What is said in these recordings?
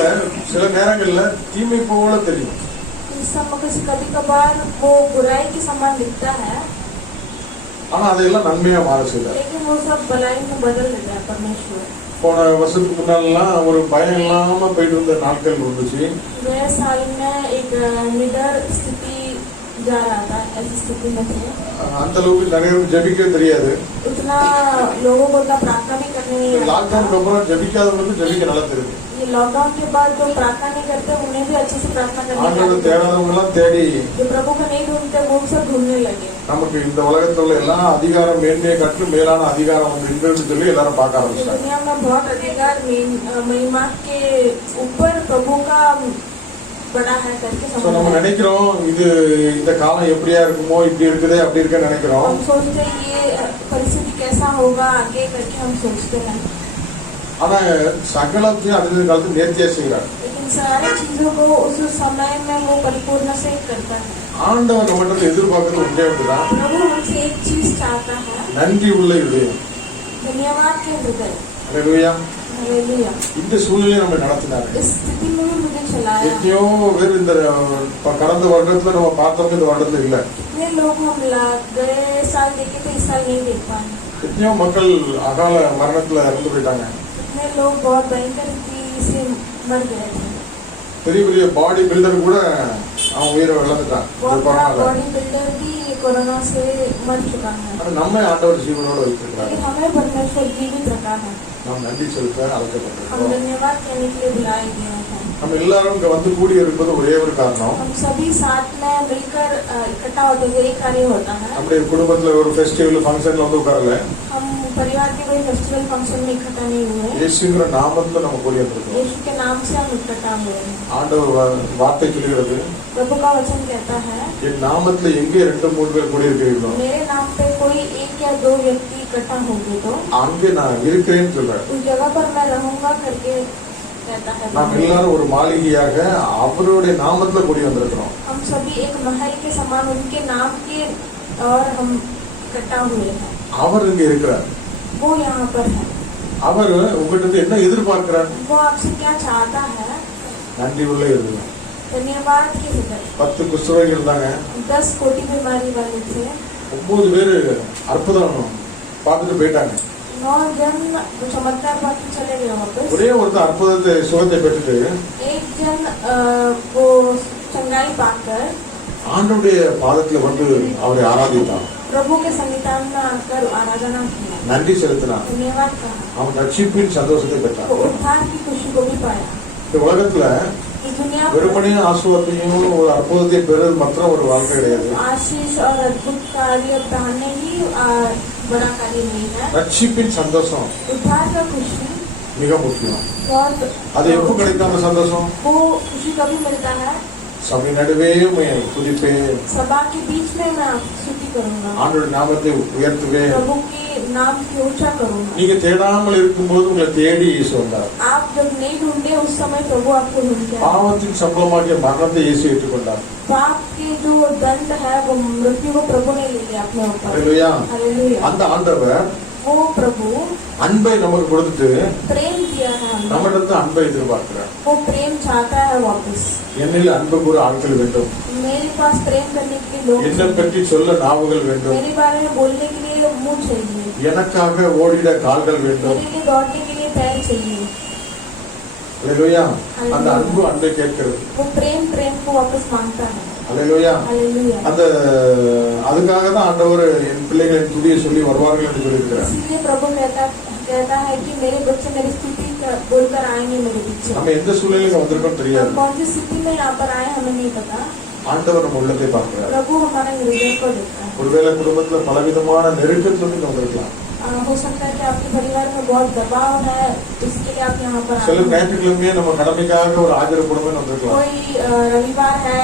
உலகத்துல சில நேரங்கள்ல தீமை போல தெரியும். कभी कभार वो बुराई के समान दिखता है, ஆனா அதையெல்லாம் நன்மையா மாற செய்தார். लेकिन वो सब भलाई में बदल देता है परमेश्वर. போன வருஷத்துக்கு முன்னாலாம் ஒரு பயம் இல்லாம போயிட்டு வந்த நாட்கள் இருந்துச்சு. गए साल में एक निडर स्थिति जा रहा था, ऐसी स्थिति में थे. அந்த அளவுக்கு நிறைய ஜெபிக்க தெரியாது. उतना लोगों को उतना प्रार्थना भी करने नहीं आता. லாக்டவுனுக்கு அப்புறம் ஜெபிக்காதவங்களுக்கு ஜெபிக்க நல்லா தெரியும். ये लॉकडाउन के बाद जो प्रार्थना नहीं करते उन्हें भी अच्छे से प्रार्थना करनी ஆண்டவரை தேடாதவங்க எல்லாம் தேடி जो प्रभु को नहीं ढूंढते वो सब ढूंढने लगे. நமக்கு இந்த உலகத்துல எல்லாம் அதிகாரம் மேன்மையை கற்று மேலான அதிகாரம் ஒன்று இருக்குன்னு சொல்லி எல்லாரும் பார்க்க ஆரம்பிச்சாங்க. दुनिया में बहुत अधिकार महिमा के ऊपर प्रभु का बड़ा है करके समझ. நம்ம நினைக்கிறோம் இது இந்த காலம் எப்படியா இருக்குமோ, இப்படி இருக்குதே அப்படி இருக்க நினைக்கிறோம். हम सोचते हैं ये परिस्थिति कैसा होगा आगे करके हम सोचते हैं. ஆனா சகலத்தையும் அந்த காலத்துல நேர்த்தியா செய்யறார். लेकिन सारी चीजों को उस समय में वो परिपूर्ण से करता है. ஆண்டவர் நம்மகிட்ட எதிர்பார்க்கறது ஒன்றே ஒன்றுதான். प्रभु हमसे एक चीज चाहता है, நன்றி உள்ள இதயம். धन्यवाद के हृदय. அல்லேலூயா. हालेलुया. இந்த சூழ்நிலையை நம்ம நடத்தினாரு. इस स्थिति में भी मुझे चलाया. எத்தனையோ பேர் இந்த கடந்த வருடத்துல நம்ம பார்த்தோம், இந்த வருடத்துல இல்ல. कितने लोग हम गए साल देखे थे, इस साल नहीं देख पाए. எத்தனையோ மக்கள் அகால மரணத்துல இறந்து போயிட்டாங்க. कितने लोग बहुत भयंकर रीति से मर गए थे. பெரிய பெரிய பாடி பில்டர் கூட அவன் உயிரை இழந்துட்டான். बहुत बड़ा बॉडी बिल्डर भी कोरोना से मर चुका है. நம்ம ஆண்டவர் ஜீவனோட வைத்திருக்கிறார். लेकिन हमें परमेश्वर जीवित रखा है. நாம் நன்றி செலுத்த हम அழைக்கப்பட்டிருக்கிறோம். धन्यवाद कहने के लिए बुलाए गए हैं. நம்ம எல்லாரும் இங்க வந்து கூடி இருப்பது ஒரே ஒரு காரணம். हम सभी साथ में मिलकर इकट्ठा होते हुए एक कार्य होता है. நம்முடைய குடும்பத்துல ஒரு ஃபெஸ்டிவல் ஃபங்க்ஷன்ல வந்து உட்காரல. हम परिवार के कोई फेस्टिवल फंक्शन में इकट्ठा नहीं हुए. இயேசுங்கிற நாமத்துல நம்ம கூடி வந்திருக்கோம். यीशु के नाम से हम इकट्ठा हुए हैं. ஆண்டவர் வார்த்தை சொல்கிறது, प्रभु का वचन कहता है, என் நாமத்துல எங்கே 2-3 பேர் கூடி இருக்கிறீர்களோ मेरे नाम पे कोई एक या दो व्यक्ति इकट्ठा होंगे तो அங்கே நான் இருக்கிறேன்னு சொல்றேன். उस जगह पर मैं रहूंगा करके कहता है. நாம் எல்லாரும் ஒரு மாளிகையாக அவருடைய நாமத்துல கூடி வந்திருக்கிறோம். हम सभी एक महल के समान उनके नाम के और हम इकट्ठा हुए हैं. அவர் இங்க இருக்கிறார். वो यहाँ पर है. அவர் உங்ககிட்ட என்ன எதிர்பார்க்கிறார்? वो आपसे क्या चाहता है? நன்றி உள்ள இருந்தது. धन्यवाद के हृदय. 10 குஷ்டரோகிகள் இருந்தாங்க. 10 कोटि बीमारी वाले थे. 9 பேர் அற்புதம் பார்த்துட்டு போயிட்டாங்க. 9 जन चमत्कार बाकी चले गए वापस. ஒரே ஒருத்தர் அற்புதத்தை சுகத்தை பெற்றுட்டு एक जन वो चंगाई पाकर ஆண்டவருடைய பாதத்துல வந்து அவரை ஆராதித்தான். प्रभु के संविधान में आकर आराधना किया, நன்றி செலுத்தினான். धन्यवाद कहा. அவன் ரட்சிப்பின் சந்தோஷத்தை பெற்றான். वो उद्धार की खुशी को भी पाया. இந்த உலகத்துல इस दुनिया में வெறுமனே ஆசீர்வாதத்தையும் ஒரு அற்புதத்தை பெறுவது மாத்திரம் ஒரு வாழ்க்கை கிடையாது. आशीष और अद्भुत कार्य पाने ही बड़ा कार्य नहीं है. ரட்சிப்பின் சந்தோஷம் उद्धार का खुशी மிக முக்கியம். बहुत. அது எப்போ கிடைக்கும் அந்த சந்தோஷம்? वो खुशी कभी मिलता है? சபை நடுவே துதிப்பேன், सभा के बीच में मैं स्तुति करूंगा, ஆண்டவருடைய நாமத்தை உயர்த்துவேன். प्रभु के नाम की ऊंचा करूंगा. நீங்க தேடாமல் இருக்கும்போது உங்களை தேடி இயேசு வந்தார். आप जब नहीं ढूंढे उस समय प्रभु आपको ढूंढ गया. பாவத்தின் சம்பளமாகிய மரணத்தை இயேசு ஏற்றுக்கொண்டார். पाप के जो दंड है वो मृत्यु को प्रभु ने ले लिया अपने ऊपर. அல்லேலூயா. हालेलुया. அந்த ஆண்டவர் वो प्रभु அன்பை நமக்கு கொடுத்துட்டு प्रेम दिया है हमें. நம்மிடத்து அன்பை எதிர்பார்க்கிறார். वो प्रेम चाहता है वापस. என்னில் அன்பு கூற ஆட்கள் வேண்டும். मेरे पास प्रेम करने के लिए लोग என்னை பற்றி சொல்ல நாவுகள் வேண்டும். मेरे बारे में बोलने के लिए मुंह चाहिए. எனக்காக ஓடிட கால்கள் வேண்டும். मेरे लिए दौड़ने के लिए पैर चाहिए. அல்லேலூயா. அந்த அன்பு அன்பை கேட்கிறது. वो प्रेम प्रेम को वापस मांगता है. அல்லேலூயா. हालेलुया. அந்த அதுக்காக தான் ஆண்டவர் என் பிள்ளைகளின் துதியை சொல்லி வருவார்கள் என்று சொல்லியிருக்கிறார். इसलिए प्रभु कहता है कि मेरे बच्चे मेरी स्तुति बोलकर आएंगे मेरे पीछे. நம்ம எந்த சூழ்நிலையில வந்திருக்கோம் தெரியாது. कौन सी स्थिति में यहाँ पर आए हमें नहीं पता. ஆண்டவர் நம்ம உள்ளத்தை பார்க்கிறார். प्रभु हमारे हृदय को देखता है. ஒருவேளை குடும்பத்துல பலவிதமான நெருக்கத்தில் வந்திருக்கலாம். हो सकता है कि आपके परिवार में बहुत दबाव है, इसके लिए आप यहाँ पर சில आए. ஞாயிற்றுக்கிழமையே நம்ம கடமைக்காக ஒரு ஆஜர் குடும்பம் வந்திருக்கலாம். कोई रविवार है,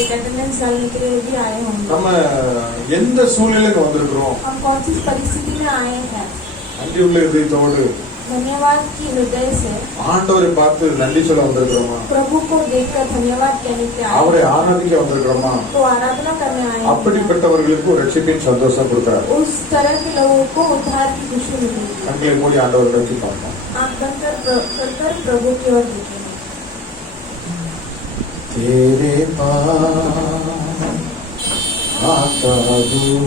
एक अटेंडेंस डालने के लिए भी आए होंगे. நம்ம எந்த சூழ்நிலைக்கு வந்திருக்கிறோம்? हम कौन सी परिस्थिति में आए हैं? நன்றி உள்ள இதயத்தோடு धन्यवाद की हृदय से ஆண்டவரை பார்த்து நன்றி சொல்ல வந்திருக்கிறோமா? प्रभु को देखकर धन्यवाद कहने के आए. அவரை ஆராதிக்க வந்திருக்கிறோமா? तो आराधना करने आए. அப்படிப்பட்டவர்களுக்கு ஒரு ரட்சிப்பின் சந்தோஷம் கொடுக்கிறார். उस तरह के लोगों को उद्धार की खुशी मिलेगी. கண்களை மூடி ஆண்டவரை நோக்கி பார்ப்போம். आप बंद कर प्रभु की ओर देखेंगे. पास आता हूँ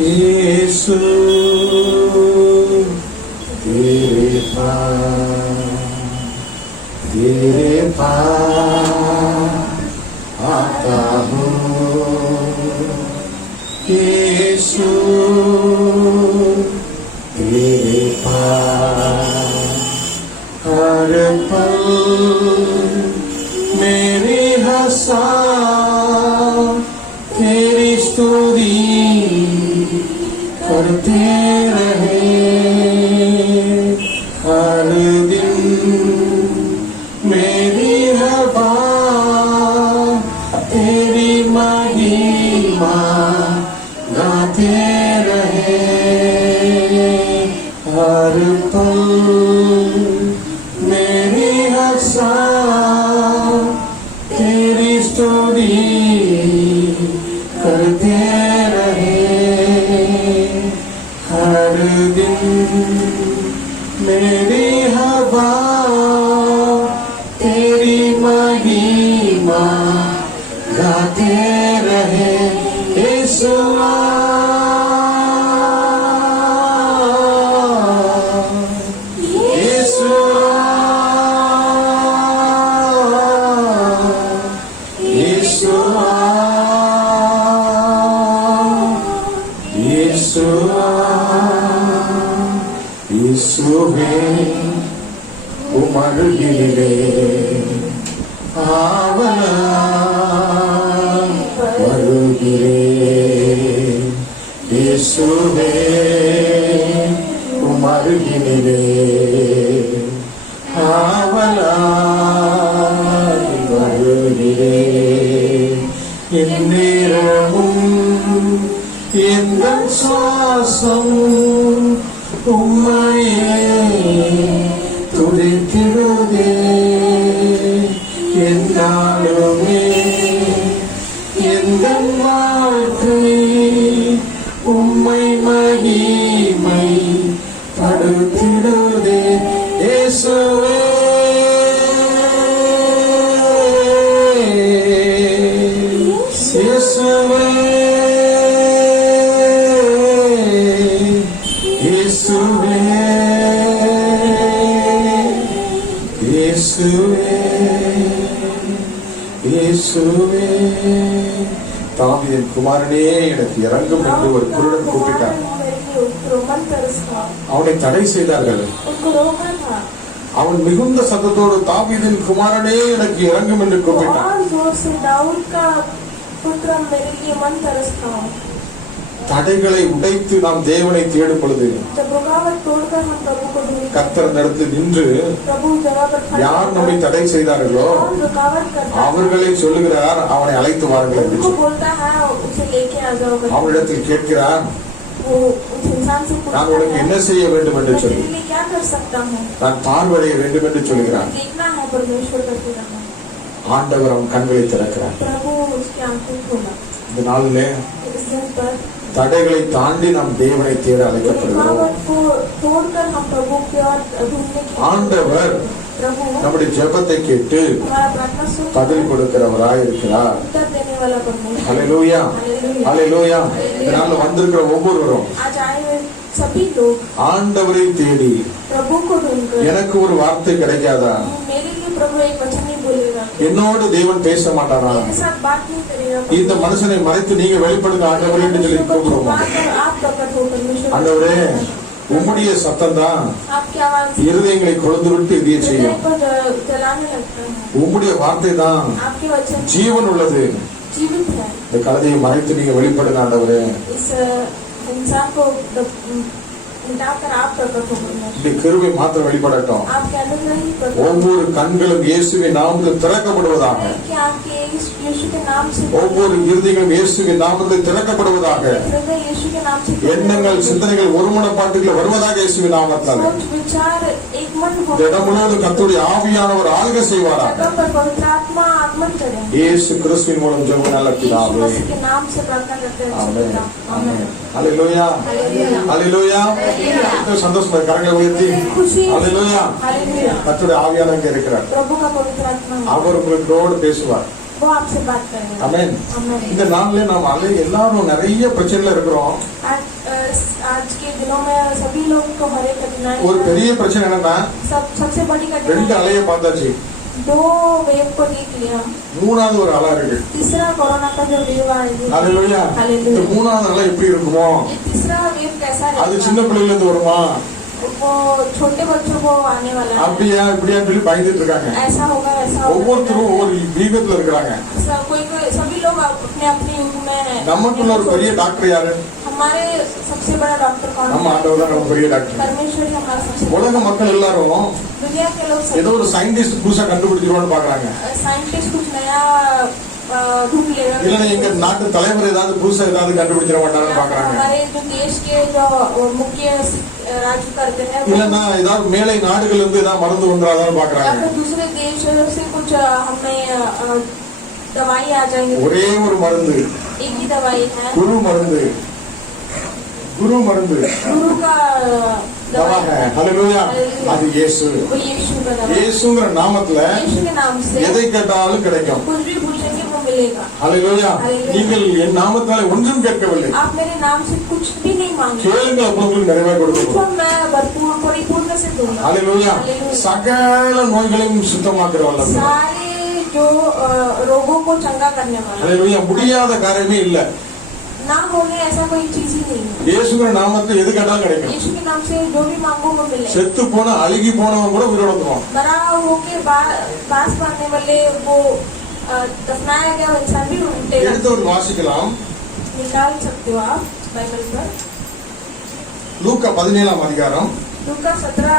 यीशु तेरे पास आता हूँ यीशु तेरे पास हर पल मेरी हंसा तेरी स्तुति करते रहे हर दिन मेरी हवा तेरी महिमा गाते रहे हर पल मेरी हंसा तेरी स्तुति करते रहे हर दिन मेरी हवा तेरी महिमा गाते रहे यीशुआ உமருகிலே ஆவல வருகிறே இயேசுவே உமருகிலே ஆவல வருகிறே எந்நேரமும் எந்த சுவாசம் உம்மையே துதித்திடுதே என்னாலுமே எந்த வாழ்க்கை உம்மை மகிமை படுத்திடுதே இயேசுவே இயேசுவே தாவீதின் குமாரனே எனக்கு இறங்கும் என்று ஒரு குருடன் கூப்பிட்டான் அவனை தடை செய்தார்கள் அவன் மிகுந்த சத்தத்தோடு தாவீதின் குமாரனே எனக்கு இறங்கும் என்று கூப்பிட்டான் தடைகளை உடைத்து நாம் தேவனை தேடும் பொழுது கர்த்தர் நடத்தி நின்று யார் நம்மை தடை செய்தார்களோ அவர்களை சொல்லுகிறார் அவனை அழைத்து வாருங்கள் என்று அவனிடத்தில் கேட்கிறார் நான் உனக்கு என்ன செய்ய வேண்டும் என்று சொல்லி நான் பார்வைய வேண்டும் என்று சொல்கிறான் ஆண்டவர் அவன் கண்களை திறக்கிறார் இந்த நாளிலே தடைகளை தாண்டி நாம் தேவனை தேட அழைக்கப்படுகிறோம் ஆண்டவர் நம்முடைய ஜெபத்தை கேட்டு பதில் கொடுக்கிறவராய் இருக்கிறார் அல்லேலூயா அல்லேலூயா இந்த நாள்ல வந்திருக்கிற ஒவ்வொருவரும் ஆண்டவரை தேடி எனக்கு ஒரு வார்த்தை கிடைக்காதா என்னோடு தேவன் பேச மாட்டாரா இந்த மனுஷனை மறைத்து நீங்க வெளிப்படுங்க ஆண்டவரே என்று சொல்லி கூப்பிடுவோம் ஆண்டவரே உம்முடைய சத்தம் தான் இருதயங்களை கொழுந்து விட்டு இதைய செய்யும் உம்முடைய வார்த்தை தான் ஜீவன் உள்ளது இந்த கழுதையை மறைத்து நீங்க வெளிப்படுங்க ஆண்டவரே கிருபை மாத்திரம் வெளிப்படட்டும் ஒவ்வொரு கண்களும் இயேசுவின் நாமத்தில் திறக்கப்படுவதாக यीशु के नाम से ஒவ்வொரு இருதயங்களும் இயேசுவின் நாமத்தில் திறக்கப்படுவதாக. हृदय यीशु के नाम से எண்ணங்கள் சிந்தனைகள் ஒருமனப்பாட்டுக்குள்ள வருவதாக இயேசுவின் நாமத்தால். सोच विचार एक मन हो இடம் முழுவதும் கர்த்தருடைய ஆவியானவர் ஆளுகை செய்வாராக. जगह पर पवित्र आत्मा आगमन करे. இயேசு கிறிஸ்துவின் மூலம் ஜெபம் நல்ல यीशु பிதாவே. मसीह के नाम से प्रार्थना करते हैं। ஆமென். आमीन। ஹalleluya. ஹalleluya. சந்தோஷமா கரங்களை உயர்த்தி खुशी ஹalleluya. हालेलुया। கர்த்தருடைய ஆவியானவர் இங்கே இருக்கிறார். प्रभु का पवित्र आत्मा அவர் உங்களோடு பேசுவார். वो आपसे बात करेंगे। ஆமென். आमीन। இந்த நாள்ல நாம எல்லாரும் நிறைய பிரச்சனைல இருக்கிறோம். आज के दिनों में सभी लोग को हर एक कठिनाई ஒரு பெரிய பிரச்சனை என்னன்னா सबसे बड़ी ரெண்டு कठिनाई அலைய பார்த்தாச்சு. दो वेव को देख लिया। மூணாவது ஒரு அலை இருக்கு. तीसरा कोरोना का जो वेव आएगा ஹalleluya. இந்த மூணாவது அலை எப்படி இருக்குமோ? ये तीसरा वेव कैसा அது रहेगा? சின்ன பிள்ளையில இருந்து வருமா? वो छोटे बच्चों को आने वाला है। அப்படியா இப்படியா சொல்லி பயந்துட்டு இருக்காங்க. ऐसा होगा वैसा होगा। ஒவ்வொருத்தரும் ஒவ்வொரு விபத்துல இருக்காங்க. कोई सभी लोग अपने अपने युग में நமக்குள்ள ஒரு பெரிய டாக்டர் யாரு? हमारे सबसे बड़ा डॉक्टर कौन நம்ம है? ஆண்டவர் தான் நம்ம பெரிய டாக்டர். परमेश्वर ही हमारा सबसे உலக மக்கள் எல்லாரும் दुनिया के लोग ஏதோ ஒரு சயின்டிஸ்ட் புதுசா கண்டுபிடிச்சிருவான்னு பாக்குறாங்க. साइंटिस्ट कुछ नया ढूंढ लेगा। இல்லன்னா எங்க நாட்டு தலைவர் ஏதாவது புதுசா ஏதாவது கண்டுபிடிச்சிட மாட்டாருன்னு பாக்குறாங்க. हमारे जो देश के जो मुख्य राज करते हैं இல்லன்னா ஏதாவது மேலை நாடுகள் இருந்து ஏதாவது மருந்து வந்துடாதான்னு या பாக்குறாங்க. फिर दूसरे देश से कुछ हमें दवाई आ जाएंगे। ஒரே ஒரு மருந்து, एक ही दवाई है, குரு மருந்து. குரு மருந்து गुरु का दवा है. ஹalleluya. அது இயேசு. वो यीशु का दवा। இயேசுங்கிற நாமத்துல यीशु के नाम से எதை கேட்டாலும் கிடைக்கும். कुछ भी पूछेंगे वो मिलेगा। ஹalleluya. Hallelujah. நீங்கள் என் நாமத்தாலே ஒன்றும் கேட்கவில்லை. आप मेरे नाम से कुछ भी नहीं मांगे, கேளுங்கள் அப்போ உங்களுக்கு நிறைவாக पूछो கொடுக்கப்படும். मैं भरपूर परिपूर्ण से दूंगा। ஹalleluya. Hallelujah. சகல நோய்களையும் சுத்தமாக்குற வல்லவர். सारे जो रोगों को चंगा करने वाला, ஹalleluya. முடியாத காரியமே இல்ல. ना होने ऐसा कोई चीज ही नहीं है। இயேசுங்கிற நாமத்தை எது கேட்டாலும் கிடைக்கும். यीशु के नाम से जो भी मांगो वो मिलेगा। செத்து போன அழுகி போனவன் கூட உயிரோட வந்துருவான். मरा होके बास पाने वाले वो दफनाया गया इंसान भी उठेगा। எடுத்து ஒரு வாசிக்கலாம். निकाल सकते हो आप बाइबल पर லூக்கா 17ஆம் அதிகாரம் लूका 17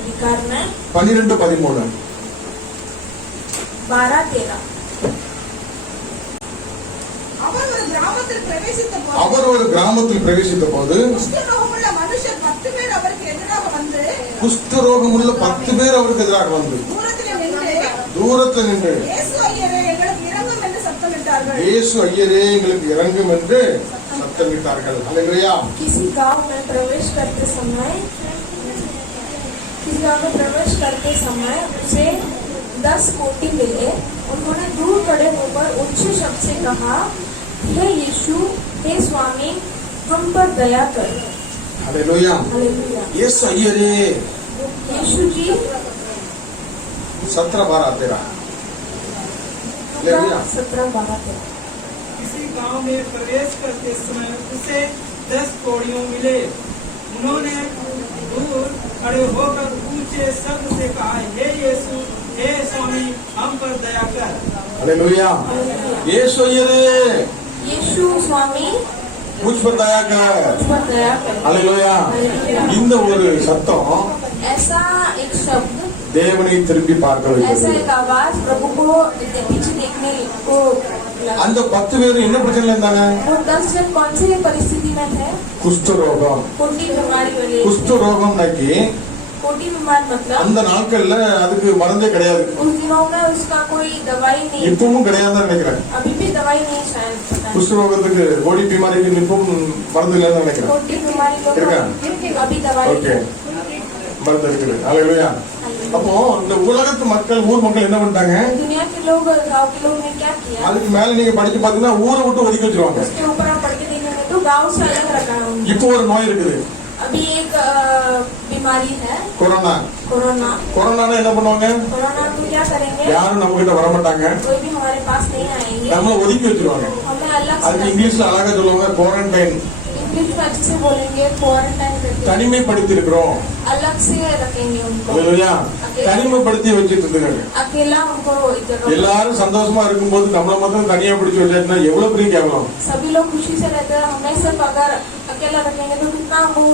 अधिकार में 12-13. 12-13। அவர் ஒரு கிராமத்தில் பிரவேசித்த போது குஷ்டரோகமுள்ள மனுஷர் 10 பேர் அவருக்கு எதிராக வந்து குஷ்டரோகமுள்ள 10 பேர் அவருக்கு எதிராக வந்து தூரத்தில் நின்று இயேசு ஐயரே எங்களுக்கு இறங்கும் என்று சத்தமிட்டார்கள். இயேசு ஐயரே எங்களுக்கு இறங்கும் என்று சத்தமிட்டார்கள். ஹalleluya. किसी गांव में प्रवेश करते समय उसे 10 कोटी मिले। उन्होंने दूर खड़े होकर उच्च शब्द से कहा, हे यीशु, हे स्वामी, हम पर दया कर। ஹalleluya. हालेलुया। இயேசு ஐயரே यीशु जी 17-12. लूका 17-12। किसी गांव में प्रवेश करते समय उसे 10 कोड़ियों मिले। उन्होंने दूर खड़े होकर ऊंचे शब्द से कहा, हे यीशु, हे स्वामी, हम पर दया कर। ஹalleluya. இயேசு ஐயரே यीशु स्वामी, मुझ पर दया कर. मुझ पर दया कर। ஹalleluya. இந்த ஒரு சத்தம் ऐसा एक शब्द, தேவனை திரும்பி பார்க்க ऐसा வைத்தது. एक आवाज प्रभु को पीछे देखने को लगा। அந்த 10 பேர் என்ன பிரச்சனைல இருந்தாங்க? वो 10 जन कौन सी परिस्थिति में थे? குஷ்டரோகம். कोटी बीमारी वाले। குஷ்டரோகம்னாக்கி कोटी बीमार मतलब அந்த நாட்கள்ல அதுக்கு மருந்தே கிடையாது. उस दिनों में उसका कोई दवाई नहीं, இப்பவும் கிடையாதுன்னு நினைக்கிறேன். अभी भी दवाई नहीं शायद पता है। குஷ்டரோகத்துக்கு கோடி பீமாரிக்கு இப்பவும் மருந்து இல்லைன்னு நினைக்கிறேன். कोटी बीमारी को இருக்கா? अभी दवाई ஓகே, नहीं। மருந்து இருக்குது. ஹalleluya. அப்போ இந்த உலகத்து மக்கள் ஊர் மக்கள் என்ன பண்ணிட்டாங்க? दुनिया के लोग, गांव के लोग ने क्या किया? அதுக்கு மேல நீங்க படிச்சு பாத்தீங்கன்னா ஊரை விட்டு ஒதுக்கி வச்சிருவாங்க. उसके ऊपर आप पढ़ के देखेंगे तो गांव से अलग रखा है उनको। இப்போ ஒரு நோய் இருக்குது, अभी एक बीमारी है கொரோனா. कोरोना। கொரோனானா என்ன பண்ணுவாங்க? कोरोना को क्या करेंगे? யாரும் நம்ம கிட்ட வர மாட்டாங்க, कोई भी हमारे पास नहीं आएंगे, நம்மள ஒதுக்கி வச்சிருவாங்க. हमें अलग அதுக்கு से, இங்கிலீஷ்ல அழகா சொல்லுவாங்க குவாரண்டைன். इंग्लिश में अच्छे से बोलेंगे क्वारंटाइन करके, தனிமைப்படுத்தி இருக்கிறோம். अलग से रखेंगे उनको, ஹalleluya. தனிமைப்படுத்தி வச்சிட்டு இருக்காங்க. अकेला उनको एक जगह। எல்லாரும் சந்தோஷமா இருக்கும்போது நம்மள மட்டும் தனியா பிடிச்சு வச்சாச்சுன்னா எவ்வளவு பெரிய கேவலம். सभी लोग खुशी से रहते हैं, हमें सिर्फ अगर अकेला रखेंगे तो कितना वो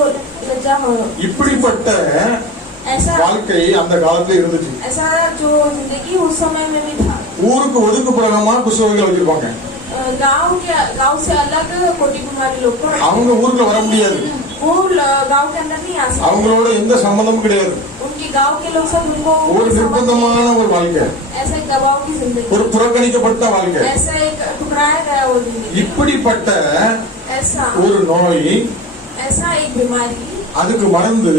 लज्जा हो। இப்படிப்பட்ட ऐसा வாழ்க்கை அந்த காலத்துல இருந்துச்சு. ऐसा जो जिंदगी उस समय में भी था। ஊருக்கு ஒதுக்குப்புறமா குஷ்டரோகிகள் வச்சிருப்பாங்க. गांव से अलग कोटी बीमारी लोग को அவங்க ஊருக்குள்ள வர முடியாது. वो गांव के अंदर नहीं आ सकते. அவங்களோட எந்த சம்பந்தமும் கிடையாது. उनके गांव के लोग सब उनको ஒரு நிர்பந்தமான ஒரு வாழ்க்கை, ऐसा एक दबाव की जिंदगी, ஒரு புறக்கணிக்கப்பட்ட வாழ்க்கை, ऐसा एक ठुकराया गया वो जिंदगी, இப்படிப்பட்ட ऐसा ஒரு நோய், ऐसा एक बीमारी, அதுக்கு மருந்து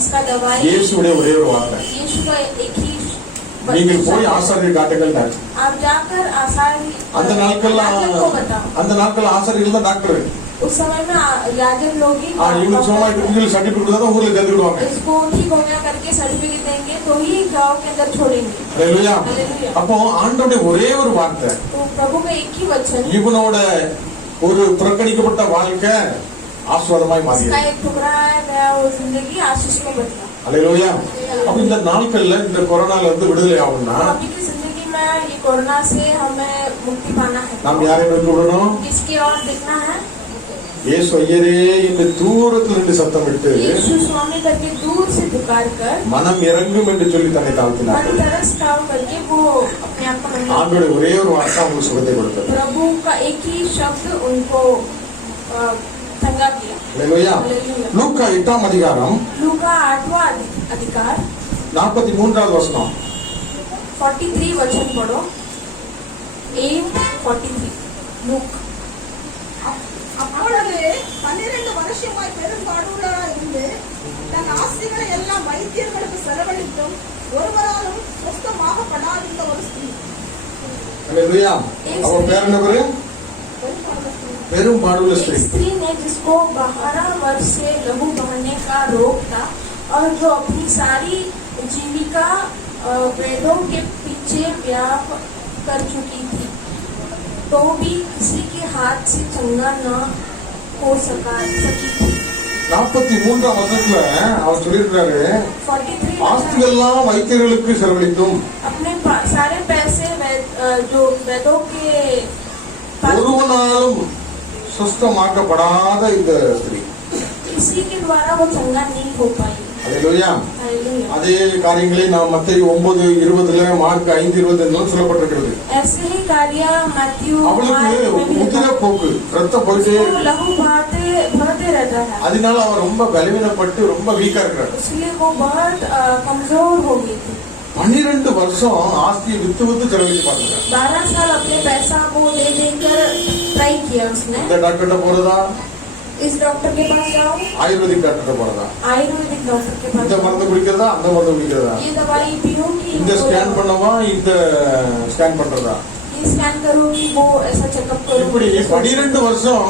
इसका दवाई இயேசுடைய ஒரே ஒரு வார்த்தை. यीशु का एक ही நீங்கள் போய் ஆசாரியர் காட்டுங்கள். आप जाकर आसानी அந்த நாட்கள்ல को बताओ. ஆசாரியர்கள் தான் டாக்டர். उस समय में याजक लोग ही இவங்களுக்கு சும்மா இவங்களுக்கு சர்டிபிகேட் தான் ஊர்ல கத்துக்கிடுவாங்க. इसको ठीक हो गया करके सर्टिफिकेट देंगे तो ही गांव के अंदर छोड़ेंगे. ஹalleluya. அப்போ ஆண்டவருடைய ஒரே ஒரு வார்த்தை, तो प्रभु का एक ही वचन, இவனோட ஒரு புறக்கணிக்கப்பட்ட வாழ்க்கை ஆசீர்வாதமாய் மாறியது. इसका एक ठुकराया गया वो जिंदगी आशीष में बदला. ஹalleluya. அப்ப இந்த நாட்கள்ல இந்த கொரோனால இருந்து விடுதலை ஆகணும்னா अभी की जिंदगी में ये कोरोना से हमें मुक्ति पाना है. நாம் யாரை நோக்கி விடணும்? किसकी ओर देखना है? இயேசு ஐயரே என்று தூரத்தில் இருந்து சத்தமிட்டு यीशु स्वामी करके दूर से पुकार कर மனம் இறங்கும் என்று சொல்லி தன்னை தாழ்த்தினார். मन तरस काम करके वो अपने आप को ஆண்டவருடைய ஒரே ஒரு வார்த்தை அவங்களுக்கு சுகத்தை கொடுத்தது. प्रभु का एक ही शब्द उनको चंगा किया. ஹalleluya. லூக்கா 8ஆம் அதிகாரம் लूका 8वां अधिकार 43வது வசனம். 43 वचन पढ़ो. 8:43 लूक. அப்பொழுது 12 வருஷமாய் பெரும்பாடுள்ளவராய் இருந்து தன் ஆஸ்திகளை எல்லாம் வைத்தியர்களுக்கு செலவழித்தும் ஒருவராலும் சுத்தமாகப்படாதிருந்த ஒரு ஸ்திரீ. ஹalleluya. அவ பேர் என்ன பேரு? பெரும்பாடுள்ள एक ஸ்திரீ. स्त्री ने जिसको 12 वर्ष से लहू बहने का रोग था और जो अपनी सारी जीविका वेदों के पीछे व्याप कर चुकी थी, तो भी किसी के हाथ से चंगा न हो सकी थी. 43ஆம் வசனத்துல அவர் சொல்லியிருக்காரு, 43 ஆஸ்திகளெல்லாம் வைத்தியர்களுக்கு செலவழித்தும் अपने सारे पैसे जो वेदों के ஒருவனாலும் சுத்தமாக்கப்படாத இந்த ஸ்திரீ. किसी के द्वारा वो चंगा नहीं हो पाई. ஹalleluya. हालेलुया. அதே காரியங்களை நாம் மத்தேயு 9:20 மார்க் 5:25 சொல்லப்பட்டிருக்கிறது. ऐसे ही कार्य मैथ्यू அவளுக்கு உதிர போக்கு, ரத்தம் போயிட்டே இருக்கு. लहू बहते रहता है, அதனால அவ ரொம்ப பலவீனப்பட்டு ரொம்ப வீக்கா இருக்கிறார். इसलिए वो बहुत कमजोर हो गई थी. 12 வருஷம் ஆஸ்தியை வித்து செலவழிச்சு பார்த்துருக்காங்க. 12 साल अपने पैसा को दे देकर ट्राई किया उसने. இந்த டாக்டர்கிட்ட போறதா, इस डॉक्टर के पास जाओ, ஆயுர்வேதிக் டாக்டர்கிட்ட போறதா, आयुर्वेदिक डॉक्टर के पास இந்த जाओ, மருந்து குடிக்கிறதா, அந்த மருந்து குடிக்கிறதா, ये दवाई पीऊंगी, இந்த ஸ்கேன் பண்ணவா, இந்த ஸ்கேன் பண்றதா, ये स्कैन करूंगी, वो ऐसा चेकअप இப்படி करूंगी. 12 வருஷம்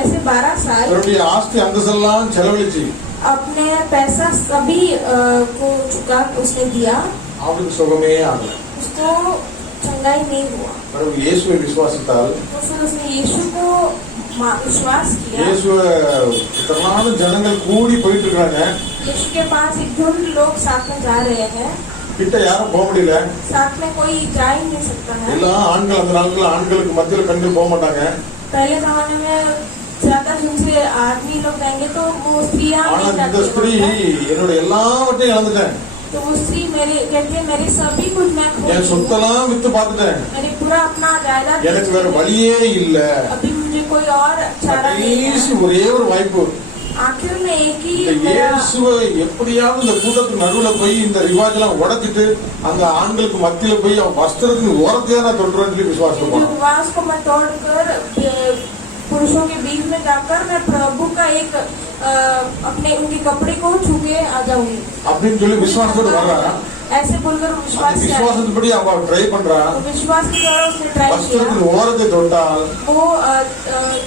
ऐसे 12 साल தன்னுடைய ஆஸ்தி அந்தஸ்தெல்லாம் செலவழிச்சு अपने पैसा सभी को चुका उसने दिया, அவளுக்கு சுகமே ஆகல. उसको चंगाई नहीं हुआ. பிறகு இயேசுவை விசுவாசித்தால், तो फिर उसने यीशु को विश्वास किया. இயேசுவை திரளான ஜனங்கள் கூடி போயிட்டு இருக்காங்க. यीशु के पास एक झुंड लोग साथ में जा रहे हैं, கிட்ட யாரும் போக முடியல. साथ में कोई जा ही नहीं सकता है. எல்லா ஆண்கள் அந்த நாட்கள் ஆண்களுக்கு மத்தியில கண்டு போக மாட்டாங்க. पहले जमाने में ज्यादा जिनसे आदमी लोग जाएंगे तो वो स्त्रियां ஆனா नहीं இந்த ஸ்திரீ जाती. என்னோட எல்லாவற்றையும் இழந்துட்டேன், तो वो स्त्री मेरे कहते हैं मेरी सभी कुछ मैं खो என் दी. சொத்தெல்லாம் வித்து பார்த்துட்டேன், मेरे पूरा अपना जायदाद எனக்கு வேற வழியே இல்ல. अभी मुझे कोई और चारा नहीं கடைசி है. ஒரே ஒரு வாய்ப்பு, आखिर में एक ही இந்த मेरा இயேசுவை எப்படியாவது இந்த கூட்டத்துக்கு நடுவுல போய் இந்த ரிவாஜ் எல்லாம் உடைச்சிட்டு அந்த ஆண்களுக்கு மத்தியில போய் அவன் வஸ்திரத்தின் ஓரத்தையா நான் தொட்டுறேன்னு சொல்லி விசுவாசம் போனேன். उपवास को मैं तोड़कर पुरुषों के बीच में जाकर मैं प्रभु का एक अपने उनके कपड़े को छू के आ जाऊंगी அப்படின்னு சொல்லி விசுவாசத்தோடு வர்றா. ऐसे बोलकर அந்த विश्वास से आई. விசுவாசத்துப்படி அவ ட்ரை பண்றா. तो विश्वास के द्वारा उसने ट्राई किया. வஸ்திரத்தின் ஓரத்தை தொட்டால் वो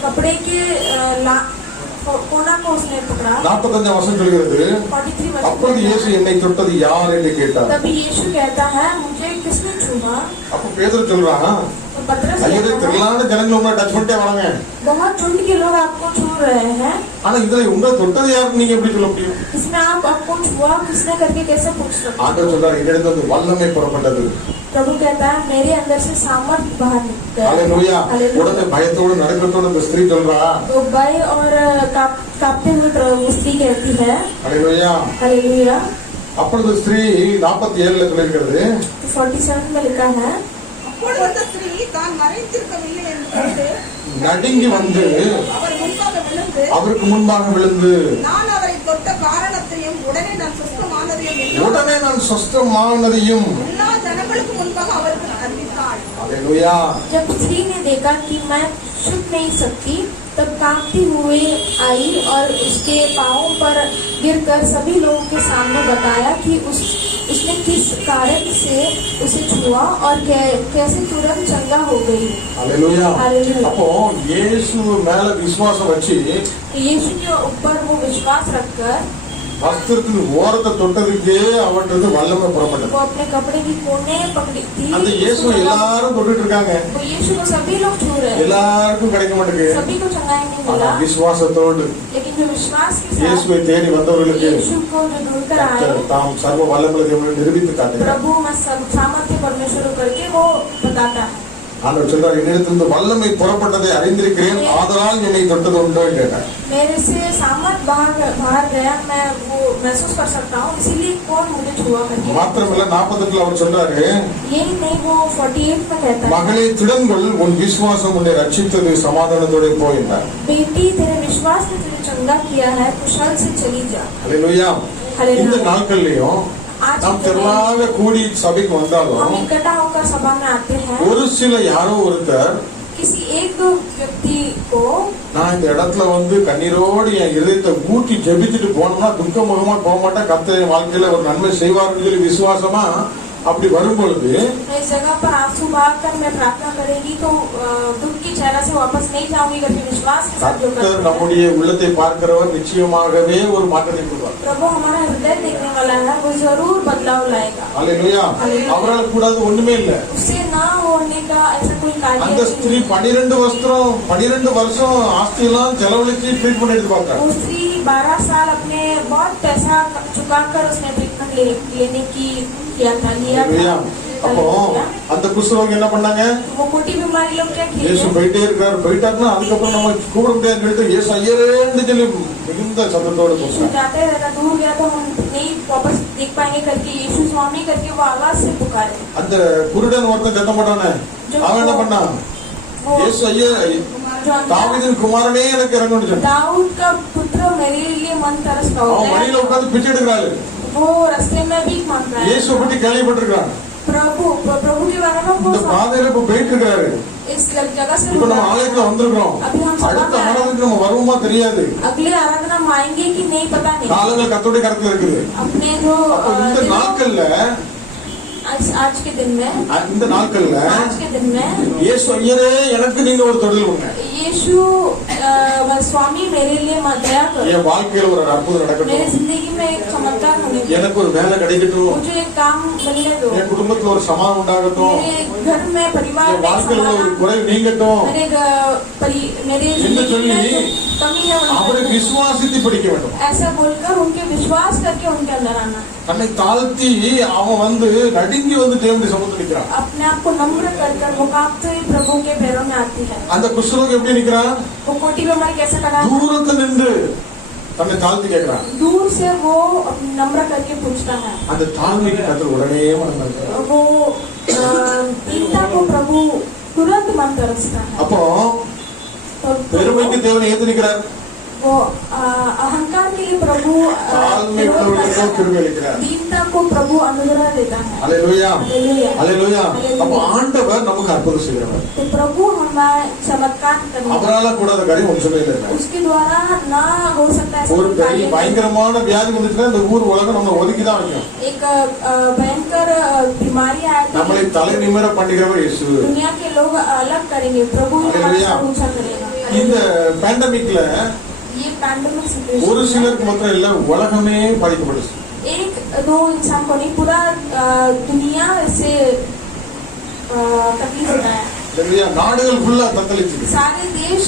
कपड़े के कोना को उसने पकड़ा. 45 வருஷம் சொல்கிறது, 43 वर्ष அப்பொழுது இயேசு என்னை தொட்டது யார் என்று கேட்டார். तभी यीशु कहता है मुझे किसने छुआ. அப்ப பேதுரு சொல்றான், तो पतरस ஐயோ कहता है, திரளான ஜனங்கள் உங்களை டச் பண்ணிட்டே வராங்க, बहुत झुंड के लोग आपको छू रहे हैं, ஆனா இதுல உங்களை தொட்டது யாருன்னு நீங்க எப்படி சொல்ல முடியும்? इसमें आप आपको छुआ किसने करके कैसे पूछ सकते. ஆண்டவர் சொல்றாரு, என்னிடத்துல வந்து வல்லமை புறப்பட்டது. प्रभु कहता है मेरे अंदर से सामर्थ्य बाहर निकलता है. ஹalleluya. हालेलुया. உடனே பயத்தோடு நடுக்கத்தோடு இந்த ஸ்திரீ சொல்றா, तो भय और कांपते हुए स्त्री कहती है ஹalleluya. हालेलुया. அப்பொழுது ஸ்திரீ 47 சொல்லிருக்கிறது, 47 में लिखा है அப்பொழுது அந்த ஸ்திரீ தான் மறைந்திருக்கவில்லை என்று கண்டு நடுங்கி வந்து அவர் முன்பாக விழுந்து அவருக்கு முன்பாக விழுந்து நான் அவரை தொட்ட காரணத்தையும் உடனே நான் சுத்தமானதையும் எல்லா ஜனங்களுக்கு முன்பாக அவருக்கு அறிவித்தாள். அல்லேலூயா. जब स्त्री ने देखा कि मैं छुप नहीं सकती, तब कांपती हुई आई और उसके पांवों पर गिरकर सभी लोगों के सामने बताया कि उसने किस कारण से उसे छुआ और कैसे तुरंत चंगा हो गई. அல்லேலூயா. हालेलुया. அப்போ இயேசு மேல விசுவாசம் வச்சு यीशु के ऊपर वो विश्वास रखकर வஸ்திரத்தின் ஓரத்தை தொட்டதுக்கே அவன்றது வல்லமை புறப்பட்டது. वो अपने कपड़े की कोने पकड़ी थी. அந்த இயேசு எல்லாரும் தொட்டுட்டு இருக்காங்க, वो यीशु को सभी लोग छू रहे हैं, எல்லாருக்கும் கிடைக்க மாட்டேங்குது. सभी को चंगाई नहीं ஆனா मिला. விசுவாசத்தோடு लेकिन जो विश्वास के साथ இயேசுவை தேடி வந்தவர்களுக்கு यीशु को जो ढूंढकर आए, கர்த்தர் தாம் சர்வ வல்லமை தேவனை நிரூபித்து காட்டுகிறார். प्रभु में सामर्थ्य परमेश्वर करके वो बताता है. ஆண்டவர் சொல்றார், என்னிடத்திலிருந்து வல்லமை புறப்பட்டதை அறிந்திருக்கிறேன், ஆதலால் என்னை தொட்டது உண்டோ கேட்டார். मेरे से सामर्थ बाहर गया, मैं वो महसूस कर सकता हूँ, इसीलिए कौन मुझे छुआ करके. மாத்திரமல்ல 48 அவர் சொல்றாரு, यही नहीं, वो 48 में कहता है, மகளே திடன்கள், உன் விசுவாசம் உன்னை ரட்சித்தது, சமாதானத்தோட போ என்றார். बेटी तेरे विश्वास ने तुझे चंगा किया है, कुशल से चली जा. அல்லேலூயா. हालेलुया. இந்த நாட்கள்லயும் நாம் திரளாக கூடி சபைக்கு हम வந்தாலும் इकट्ठा होकर सभा में आते हैं, ஒரு சில யாரோ ஒருத்தர் किसी एक दो व्यक्ति को நான் இந்த இடத்துல வந்து கண்ணீரோடு என் இதயத்தை ஊட்டி ஜெபிச்சுட்டு போனோம்னா துக்க முகமா போக மாட்டேன், கர்த்தர் என் வாழ்க்கையில ஒரு நன்மை செய்வார்னு சொல்லி விசுவாசமா அப்படி வரும்பொழுது मैं इस जगह पर आंसू बहाकर मैं प्रार्थना करेगी तो दुख की चेहरा से वापस नहीं जाऊंगी करके विश्वास के साथ जो கர்த்தர் करते हैं. நம்முடைய உள்ளத்தை பார்க்கிறவர் நிச்சயமாகவே ஒரு மாற்றத்தை கொடுப்பார். प्रभु हमारा हृदय देखने वाला है, वो जरूर बदलाव लाएगा. அல்லேலூயா. அவரால் கூடாது ஒண்ணுமே இல்ல. उससे ना होने का ऐसा कोई कार्य அந்த नहीं ஸ்திரீ है. 12 வருஷம் ஆஸ்தி எல்லாம் செலவழிச்சு ட்ரீட்மெண்ட் எடுத்து பார்த்தார். वो स्त्री 12 साल अपने बहुत पैसा चुकाकर उसने ट्रीटमेंट लेने की किया था, लिया அல்லேலூயா. था. அப்போ அந்த குஷ்டரோகி என்ன பண்ணாங்க, वो मोटी बीमारी लोग क्या किए இயேசு போயிட்டே இருக்காரு, போயிட்டாருன்னா அதுக்கப்புறம் நம்ம கூப்பிட முடியாது சொல்லிட்டு இயேசு ஐயரேன்னு சொல்லி மிகுந்த சத்தத்தோடு கூப்பிட்டாங்க. जाते रहता, दूर गया तो हम नहीं वापस देख पाएंगे करके यीशु स्वामी करके वो आवाज से पुकारे. அந்த குருடன் ஒருத்தன் சத்தம் போட்டானே, அவன் என்ன பண்ணான், वो இயேசு ஐயா जो தாவீதின் குமாரனே எனக்கு இறங்கணும்னு சொன்னான். दाऊद का पुत्र मेरे लिए मन तरसता அவன் होता வழியில है. உட்கார்ந்து பிச்சை எடுக்கிறாரு. वो रास्ते में भी मांग रहा है. இயேசுவை பற்றி கேள்விப்பட்டிருக்கிறான். प्रभु के बारे में वो இந்த பாதையில இப்ப போயிட்டு இருக்காரு. इस जगह से இப்ப நம்ம ஆலயத்துல வந்திருக்கிறோம். அடுத்த ஆராதனைக்கு நம்ம வருவோமா தெரியாது. अगले आराधना में आएंगे कि नहीं पता नहीं. காலங்கள் கர்த்தருடைய கரத்துல இருக்குது. अपने जो அப்ப இந்த நாட்கள்ல आज के दिन में இந்த நாட்கள்ல आज के दिन में இயேசு ஐயரே எனக்கு நீங்க ஒரு தொழில் கொடுங்க, यीशु स्वामी मेरे लिए दया करो, என் வாழ்க்கையில ஒரு அற்புதம் मेरे நடக்கட்டும், जिंदगी में एक चमत्कार होने दो, எனக்கு ஒரு வேலை கிடைக்கட்டும், मुझे एक काम मिलने दो, என் குடும்பத்துல ஒரு சமாதானம் உண்டாகட்டும், मेरे घर में परिवार என் में வாழ்க்கையில ஒரு समाधान, குறை நீங்கட்டும் मेरे என்று जिंदगी சொல்லி में जो कमी है அவரை उनके விசுவாசித்து படிக்க வேண்டும். ऐसा बोलकर उनके विश्वास करके उनके अंदर आना, தன்னை தாழ்த்தி அவன் வந்து நடுங்கி வந்து தேவனுடைய சமூகத்தில் நிற்கிறான். अपने आप को नम्र कर वो कांपते हुए प्रभु के पैरों में आती है. அந்த குஷ்டரோகி எப்படி நிற்கிறான், वो कोटी बीमारी कैसे करा, தூரத்தில் நின்று தன்னை தாழ்த்தி கேட்கிறான். दूर से वो नम्र करके पूछता है. அந்த தாழ்மைக்கு கர்த்தர் உடனே மனதாங்க. वो दीनता को प्रभु तुरंत मन तरसता है. அப்போ பெருமைக்கு தேவனை ஏத்து நிற்கிறார், वो अहंकार के लिए प्रभु தாழ்மை உள்ளவர்களுக்கு கிருபை அளிக்கிறார். दीनता को प्रभु अनुग्रह देता है. அல்லேலூயா. हालेलुया. அல்லேலூயா. அப்போ ஆண்டவர் நமக்கு அற்புதம் செய்கிறவர். तो प्रभु हमारा चमत्कार करने அவரால கூடாத காரியம் ஒன்றுமே இல்லை. उसके द्वारा ना हो सकता है. ஒரு பெரிய பயங்கரமான வியாதி வந்துச்சுன்னா இந்த ஊர் உலகம் நம்ம ஒதுக்கி தான் வைக்கும். एक भयंकर बीमारी आए நம்மளை தலை நிமிர பண்ணுகிறவர் இயேசு. दुनिया के लोग अलग करेंगे, प्रभु हालेलुया. हमारा ऊंचा करेगा. இந்த पैंडेमिकல ये पैंडेमिक ஒரு सिचुएशन சிலருக்கு மாத்திரம் இல்ல, உலகமே பாதிக்கப்படுச்சு. एक दो इंसान को नहीं, पूरा दुनिया से तकलीफ होता है. சரியா? நாடுகள் ஃபுல்லா தத்தளிச்சு. सारे देश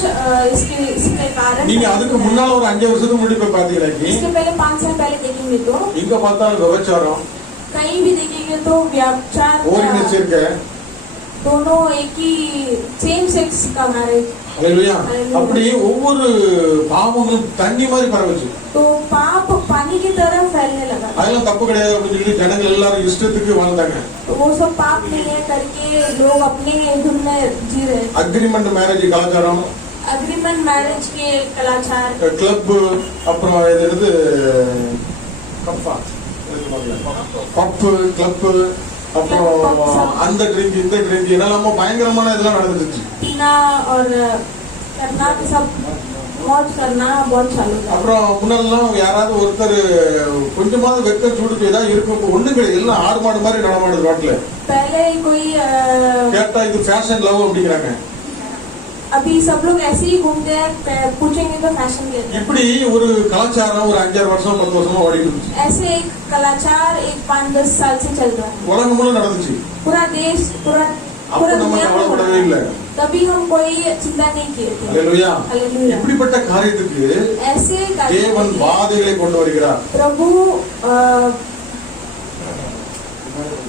इसके कारण. நீங்க அதுக்கு முன்னால ஒரு 5 வருஷத்துக்கு முன்னாடி போய் பாத்தீங்கன்னா इसके पहले 5 साल पहले देखेंगे तो இங்க பார்த்தா விபச்சாரம், कहीं भी देखेंगे तो व्यभिचार, ஓரின சேர்க்கை, दोनों एक ही सेम सेक्स का मैरिज। ஹalleluya. அப்படி ஒவ்வொரு பாவங்களும் தண்ணி மாதிரி பரவுச்சு. तो पाप पानी की तरह फैलने लगा। அதெல்லாம் தப்பு கிடையாது அப்படின்னு சொல்லி ஜனங்கள் எல்லாரும் இஷ்டத்துக்கு வாழ்ந்தாங்க. तो वो सब पाप नहीं है करके लोग अपने धुन में जी रहे। அக்ரிமெண்ட் மேரேஜ் கலாச்சாரம், अग्रीमेंट मैरिज के कलाचार, கிளப், அப்புறம் இது கப்பா பப்பு கிளப், அப்புறம் அந்த ட்ரிங்க் இந்த ட்ரிங்க் இதெல்லாம் பயங்கரமான இதெல்லாம் நடந்துச்சு. पीना और करना सब मौज करना बहुत चालू था। அப்புறம் முன்னெல்லாம் யாராவது ஒருத்தர் கொஞ்சமாவது வெக்கம் சூடு ஏதாவது இருக்கும், ஒண்ணு கிடையாது, எல்லாம் ஆடு மாடு மாதிரி நடமாடுது ரோட்ல. पहले कोई கேட்டா இது ஃபேஷன் லவ் அப்படிங்கிறாங்க. अभी सब लोग ऐसे ही घूमते हैं, पूछेंगे तो फैशन लेते हैं। இப்படி ஒரு கலாச்சாரம் ஒரு 5-6 வருஷம் 10 வருஷமா ஓடிட்டு இருந்துச்சு. ऐसे एक कलाचार एक 5-10 साल से चल रहा है। உலகம் முழுவதும் நடந்துச்சு. पूरा देश पूरा அப்ப நம்ம கவலைப்படவே இல்லை. तभी हम कोई चिंता नहीं किए थे। ஹalleluya. हालेलुया। இப்படிப்பட்ட காரியத்துக்கு ऐसे தேவன் வாதைகளை கொண்டு வருகிறார். प्रभु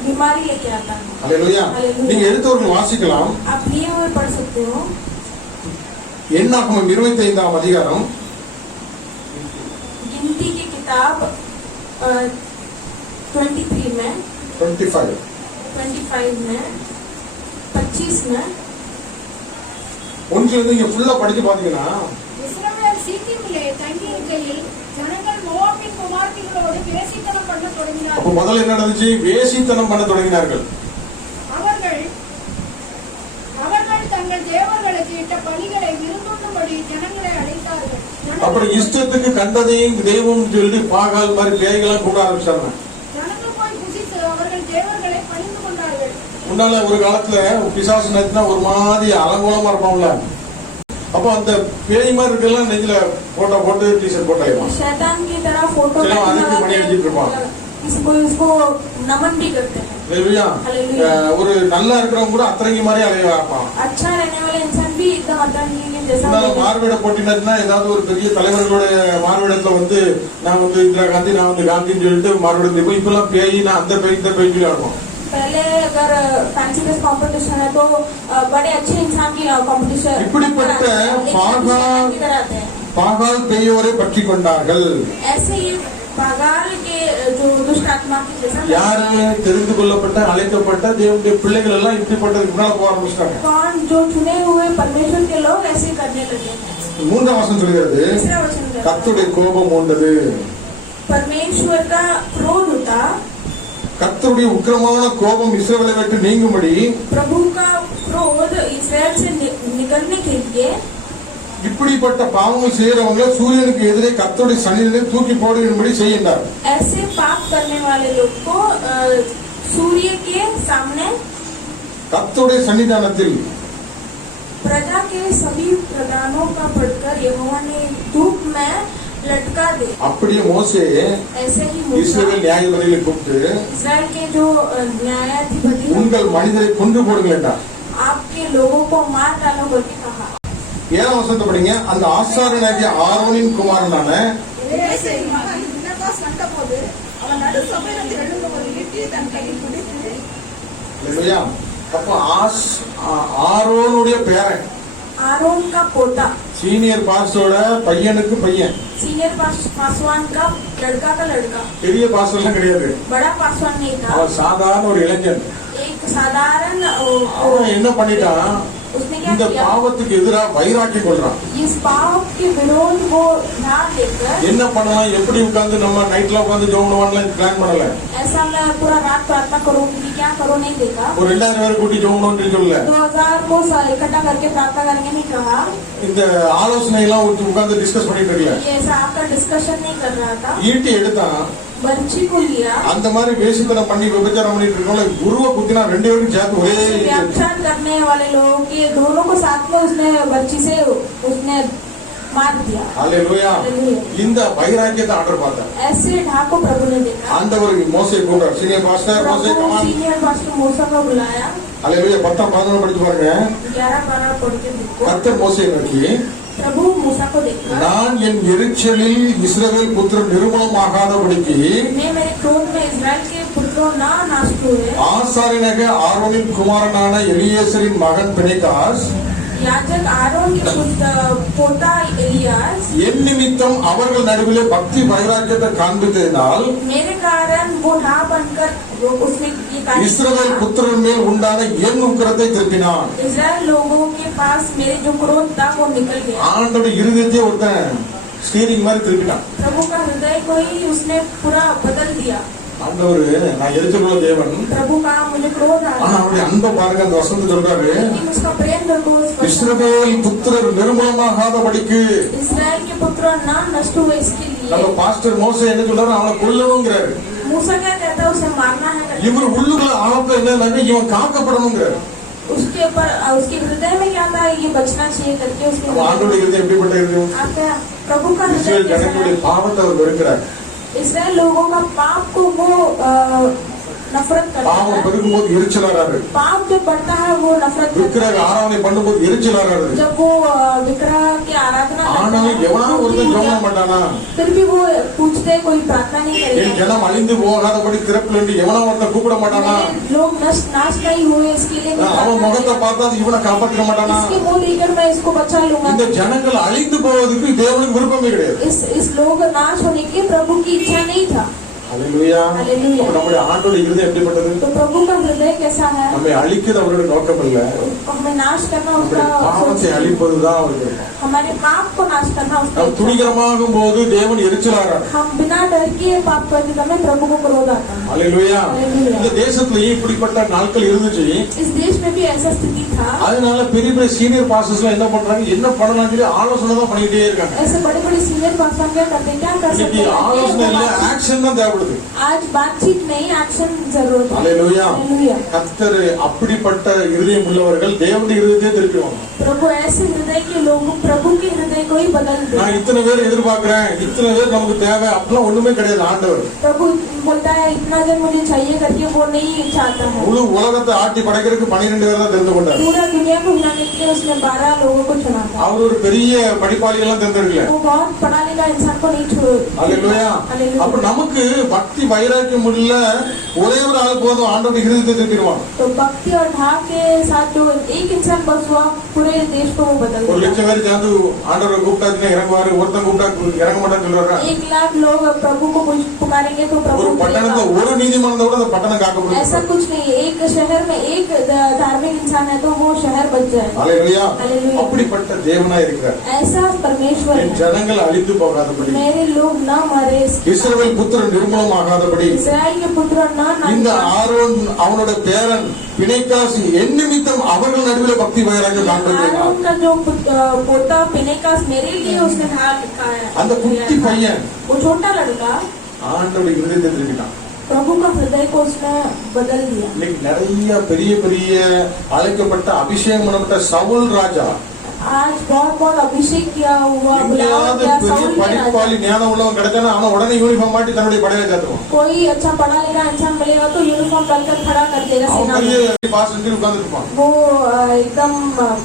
बीमारी लेके आता है। ஹalleluya. நீங்க எடுத்தவர்கள் வாசிக்கலாம். आप लिए हुए पढ़ सकते हो। என்னாகும் 25ஆம் அதிகாரம் गिनती की किताब 23 में 25 25 में 25 में ஒன்றுல இருந்து நீங்க ஃபுல்லா படிச்சு பாத்தீங்கன்னா இஸ்ரவேல் சீக்கிமிலே தங்கி இருக்கையில் ஜனங்கள் மோவாபின் குமாரத்திகளோடு வேசித்தனம் பண்ண அப்ப தொடங்கினார்கள். முதல்ல என்ன நடந்துச்சு? வேசித்தனம் பண்ண தொடங்கினார்கள். அவர்கள் தங்கள் தேவர்களுக்கு இட்ட பலிகளை விருந்தும்படி ஜனங்களை அழைத்தார்கள். அப்புறம் இஷ்டத்துக்கு கண்டதையும் தெய்வம் சொல்லி பாகால் மாதிரி பேய்களாம் கூட ஆரம்பிச்சாங்க. ஜனங்கள் போய் புசித்து அவர்கள் தேவர்களை பணிந்து கொண்டார்கள். முன்னால ஒரு காலத்துல பிசாசு நச்சுனா ஒரு மாதிரி அலங்கோலமா இருப்பாங்கல்ல, அப்போ அந்த பேய் மாதிரி இருக்கலாம் நெஞ்சில போட்டோ போட்டு டிஷர்ட் போட்டாயிரும். शैतान की तरह फोटो चलो, அதுக்கு மணி அடிச்சிட்டு இருப்பான். इसको नमन भी करते हैं। ஹalleluya. ஒரு நல்லா இருக்கிறவங்க கூட அத்தரங்கி மாதிரி அலைய வைப்பான். अच्छा रहने वाले इंसान भी एकदम अतरंगी जैसा। மார்வேட போட்டினா ஏதாவது ஒரு பெரிய தலைவர்களோட மார்வேடத்துல வந்து நான் வந்து இந்திரா காந்தி, நான் வந்து காந்தின்னு சொல்லிட்டு மார்வேடம் இப்பெல்லாம் பேய், நான் அந்த பேய் இந்த பேய் சொல்லி ஆடுவோம். पहले अगर फैंसी ड्रेस कंपटीशन है तो बड़े अच्छे इंसान की कंपटीशन। இப்படிப்பட்ட பாகால் பேயோரை பற்றி கொண்டார்கள். ऐसे ही பாகால் के जो दुष्ट आत्मा की जैसा। யாரு? தெரிந்து கொள்ளப்பட்ட அழைக்கப்பட்ட தேவனுடைய பிள்ளைகள் எல்லாம் இப்படிப்பட்டதுக்கு முன்னால போக ஆரம்பிச்சிட்டாங்க. कौन? जो चुने हुए परमेश्वर के लोग ऐसे करने लगे। 3ஆம் வசனம் சொல்கிறது, கர்த்தருடைய கோபம் மூண்டது. परमेश्वर का क्रोध होता। கர்த்தருடைய உக்கிரமான கோபம் இஸ்ரவேலை விட்டு நீங்கும்படி प्रभु का क्रोध इस्राएल से निकलने के लिए இப்படிப்பட்ட பாவங்கள் செய்யறவங்க சூரியனுக்கு எதிரே கர்த்தருடைய சந்நிதியிலே தூக்கி போடும்படி செய்கின்றார். ऐसे पाप करने वाले लोग को सूर्य के सामने கர்த்தருடைய சன்னிதானத்தில் प्रजा के सभी प्रधानों का पढ़कर यहोवा ने धूप में लटका दे। அப்படியே மோசே ऐसे ही मूसा இஸ்ரவேல் நியாயாதிபதிகளை கூப்பிட்டு इस्राएल के जो न्यायाधिपति உங்கள் மனிதரை கொன்று போடுங்கள் என்றார். आपके लोगों को मार डालो करके कहा। 7ஆம் வசனத்தை படிங்க. அந்த ஆசாரியனாகிய ஆரோனின் குமாரனான மகன் பினகாஸ் கண்டபோது அவன் நடு சபையில் எழுந்த ஒரு ஈட்டியை தன் கையில் பிடித்து இல்லையா? அப்போ ஆரோனுடைய பேரன், आरोन का पोता, சீனியர் பாஸ்டரோட பையனுக்கு பையன், सीनियर पासवान का लड़का பெரிய பாஸ்டர் எல்லாம் கிடையாது, बड़ा पासवान नहीं था। அவன் சாதாரண ஒரு இளைஞன். एक साधारण அவன் என்ன பண்ணிட்டான்? उसने क्या இந்த किया? பாவத்துக்கு எதிராக வைராக்கி கொள்றான். इस पाप के विरोध को ध्यान देकर என்ன பண்ணலாம், எப்படி உட்கார்ந்து நம்ம நைட்ல உட்கார்ந்து ஜெபம் பண்ணலாம் பிளான் பண்ணல. ऐसा मैं पूरा रात प्रार्थना करूंगी क्या करो नहीं देखा। ஒரு 2000 பேரை கூட்டி ஜெபம் பண்ணணும்னு சொல்லல. 2000 को इकट्ठा करके प्रार्थना करेंगे नहीं कहा। இந்த ஆலோசனை எல்லாம் உட்கார்ந்து டிஸ்கஸ் பண்ணிட்டு இருக்கல. ये ऐसा आपका डिस्कशन नहीं कर रहा था। ஈட்டி எடுத்தான். बर्ची को लिया। அந்த மாதிரி வேசித்தனம் பண்ணி விபச்சாரம் பண்ணிட்டு இருக்கவங்க குருவை குத்தினா 2 பேருக்கும் சேர்த்து ஒரே व्याख्यान करने वाले लोगों के दोनों को साथ में उसने बर्ची से उसने मार दिया। ஹalleluya. இந்த வைராக்கியத்தை ஆர்டர் பார்த்தார். ऐसे ढाको प्रभु ने देखा। ஆண்டவர் மோசே கூப்பிட்டார். சீனியர் பாஸ்டர் மோசே கமான். सीनियर पास्टर मूसा को बुलाया। ஹalleluya. 10-11 படிச்சு பாருங்க. 11-12 पढ़ के देखो। கர்த்தர் மோசே நோக்கி, प्रभु मूसा को देखा, நான் என் எரிச்சலில் இஸ்ரவேல் புத்திரர் நிர்மூலமாகாதபடிக்கு मैं मेरे क्रोध में इस्राएल के पुत्रों तो ना नष्ट हुए। ஆசாரியனாக ஆரோனின் குமாரனான எலியேசரின் மகன் பினெகாஸ் याजक आरोन के पोता एलियास என் நிமித்தம் அவர்கள் நடுவிலே பக்தி வைராக்கியத்தை காண்பித்ததினால் मेरे कारण वो ना बनकर वो उसमें ये कार्य இஸ்ரவேல் किया। புத்திரன் மேல் உண்டான என் உக்கிரத்தை திருப்பினான். इस्राएल लोगों के पास मेरे जो क्रोध था वो निकल गया। ஆண்டோட இருதயத்தை ஒருத்தன் ஸ்டீரிங் மாதிரி திருப்பினான். प्रभु का हृदय को ही उसने पूरा बदल दिया। ஆண்டவர் நான் எரிச்சலுள்ள தேவன், प्रभु का मुझे क्रोध आ ஆனா रहा அவருடைய அன்பை பாருங்க. அந்த வசனத்தை சொல்றாரு, लेकिन उसका प्रेम देखो उस वचन। இஸ்ரவேல் புத்திரர் நிர்மூலமாகாதபடிக்கு इस्राएल के पुत्र ना नष्ट हुए इसके நம்ம लिए பாஸ்டர் மோசே என்ன சொல்றாரு, அவனை கொல்லணுங்கிறாரு. मूसा क्या कहता है उसे मारना है करके। இவர் உள்ளுக்குள்ள ஆழத்துல என்ன, இவன் காக்கப்படணுங்கிறாரு. उसके ऊपर उसके हृदय में क्या था, ये बचना चाहिए करके उसके அப்ப ஆண்டோட இருதயம் எப்படிப்பட்ட இருதயம்? आपका प्रभु का இஸ்ரவேல் हृदय कैसा ஜனங்களுடைய है? பாவத்தை அவர் வெறுக்கிறார். इसराइल लोगों का पाप को वो नफरत करता பாவம் है। பெருகும் போது எரிச்சல் ஆறாரு. पाप जब बढ़ता है वो नफरत करता விக்கிரக ஆராதனை பண்ணும்போது எரிச்சல் ஆறாரு. है। जब वो विग्रह की आराधना करता ஆனாலும் है, எவனா ஒருத்தன் ஜெபம் மாட்டானா, फिर भी वो पूछते कोई प्रार्थना नहीं என் करेगा। ஜனம் அழிந்து போகாதபடி திறப்பில் என்று எவனா ஒருத்தன் கூப்பிட மாட்டானா, लोग नाश नहीं हुए इसके लिए मैं அவன் प्रार्थना முகத்தை नहीं பார்த்தா இவனை காப்பாற்ற மாட்டானா. करेगा। इसके मुंह देखकर मैं इसको बचा लूंगा। இந்த ஜனங்கள் அழிந்து போவதற்கு தேவனுக்கு விருப்பமே கிடையாது. इस लोग नाश होने की प्रभु की इच्छा नहीं था। அல்லேலூயா. அல்லேலூயா. அப்ப நம்முடைய ஆண்டோட இருதயம் எப்படிப்பட்டது? तो प्रभु का हृदय कैसा है? நம்மை அழிக்கிறது அவருடைய நோக்கம் இல்ல, हमें नाश करना நம்முடைய उसका பாவத்தை அழிப்பதுதான் அவருக்கு விருப்பம். हमारे पाप को नाश करना उसका நாம் इच्छा है। துணிகரமாகும் போது தேவன் எரிச்சலாகிறார். हम बिना डर के पाप करते समय प्रभु को क्रोध आता है। அல்லேலூயா. அல்லேலூயா. இந்த தேசத்திலேயே இப்படிப்பட்ட நாட்கள் இருந்துச்சு. इस देश में भी ऐसा स्थिति था। அதனால பெரிய பெரிய சீனியர் பாஸ்டர்ஸ்லாம் என்ன பண்றாங்க, என்ன பண்ணலாம் சொல்லி ஆலோசனை தான் பண்ணிட்டே இருக்காங்க. ऐसे बड़े बड़े सीनियर पास्टर क्या करते हैं, क्या कर सकते இன்னைக்கு हैं? ஆலோசனை இல்ல, ஆக்ஷன் தான் தேவைப்படுது. आज बातचीत नहीं, एक्शन जरूरत है। அல்லேலூயா. हालेलुया। கர்த்தர் அப்படிப்பட்ட இருதயம் உள்ளவர்கள் தேவனுடைய இருதயத்தை திருப்பிடுவாங்க. प्रभु ऐसे हृदय के लोग प्रभु के हृदय को ही बदल दे। நான் இத்தனை பேர் எதிர்பார்க்கிறேன், இத்தனை பேர் நமக்கு தேவை, அப்படிலாம் ஒண்ணுமே கிடையாது. ஆண்டவர் प्रभु बोलता है इतना जन मुझे चाहिए करके वो नहीं चाहता है। முழு உலகத்தை ஆட்டி படைக்கிறதுக்கு 12 பேர் தான் தெரிந்து கொண்டார். पूरा दुनिया को हिलाने के लिए उसने 12 लोगों को चुना था। அவர் ஒரு பெரிய படிப்பாளி எல்லாம் தெரிஞ்சிருக்கல. वो बहुत पढ़ा लिखा इंसान को नहीं छोड़। அல்லேலூயா. हालेलुया। அப்ப நமக்கு பக்தி வைராக்கியம் உள்ள ஒரே ஒரு ஆள் போதும், ஆண்டவருடைய இருதயத்தை திருப்பிடுவான். तो भक्ति और भाव के साथ जो एक इंसान बस हुआ पूरे देश को वो बदल ஒரு देगा। லட்சம் பேர் சேர்ந்து ஆண்டவரை கூப்பிட்டாச்சுன்னா இறங்குவாரு, ஒருத்தன் கூப்பிட்டா இறங்க மாட்டான்னு சொல்றாரு. 1 लाख लोग प्रभु को पुकारेंगे तो प्रभु ஒரு பட்டணத்தை मिलेगा। ஒரு நீதிமன்றத்தை விட அந்த பட்டணம் ऐसा காக்கப்படுது. कुछ नहीं है। एक शहर में एक धार्मिक इंसान है तो वो शहर बच जाए। அல்லேலூயா. அல்லேலூயா. அப்படிப்பட்ட தேவனா இருக்கிறார். ऐसा परमेश्वर என் है। ஜனங்கள் அழிந்து போகாதபடி, मेरे लोग न मरे, இஸ்ரவேல் புத்திரன் நிர்மூலமாகாதபடி, इस्राएल के पुत्र न இந்த नाश। ஆரோன் அவனோட பேரன் பிணைக்காசி என் நிமித்தம் அவர்கள் நடுவில் பக்தி வைராக்கியம் காண்பித்தார். आरोन का जो पोता पिनेकास मेरे लिए उसने ढाल लिखा है। அந்த குட்டி பையன் वो छोटा लड़का ஆண்டோட இருதயத்தை திருப்பிட்டான். प्रभु का हृदय को उसने बदल दिया। இன்னைக்கு நிறைய பெரிய பெரிய அழைக்கப்பட்ட அபிஷேகம் பண்ணப்பட்ட சவுல் ராஜா, आज बहुत बहुत अभिषेक किया हुआ बुलाया எங்கேயாவது गया பெரிய साउल के राजा। படிப்பாளி ஞானம் உள்ளவன் கிடைச்சானா அவன் உடனே யூனிஃபார்ம் மாட்டி தன்னுடைய படையை சேர்த்துவான். कोई अच्छा पढ़ा लिखा इंसान मिलेगा तो यूनिफॉर्म डालकर खड़ा कर देगा அவன் सेना பெரிய में। பாஸ் செஞ்சு உட்கார்ந்துருப்பான். वो एकदम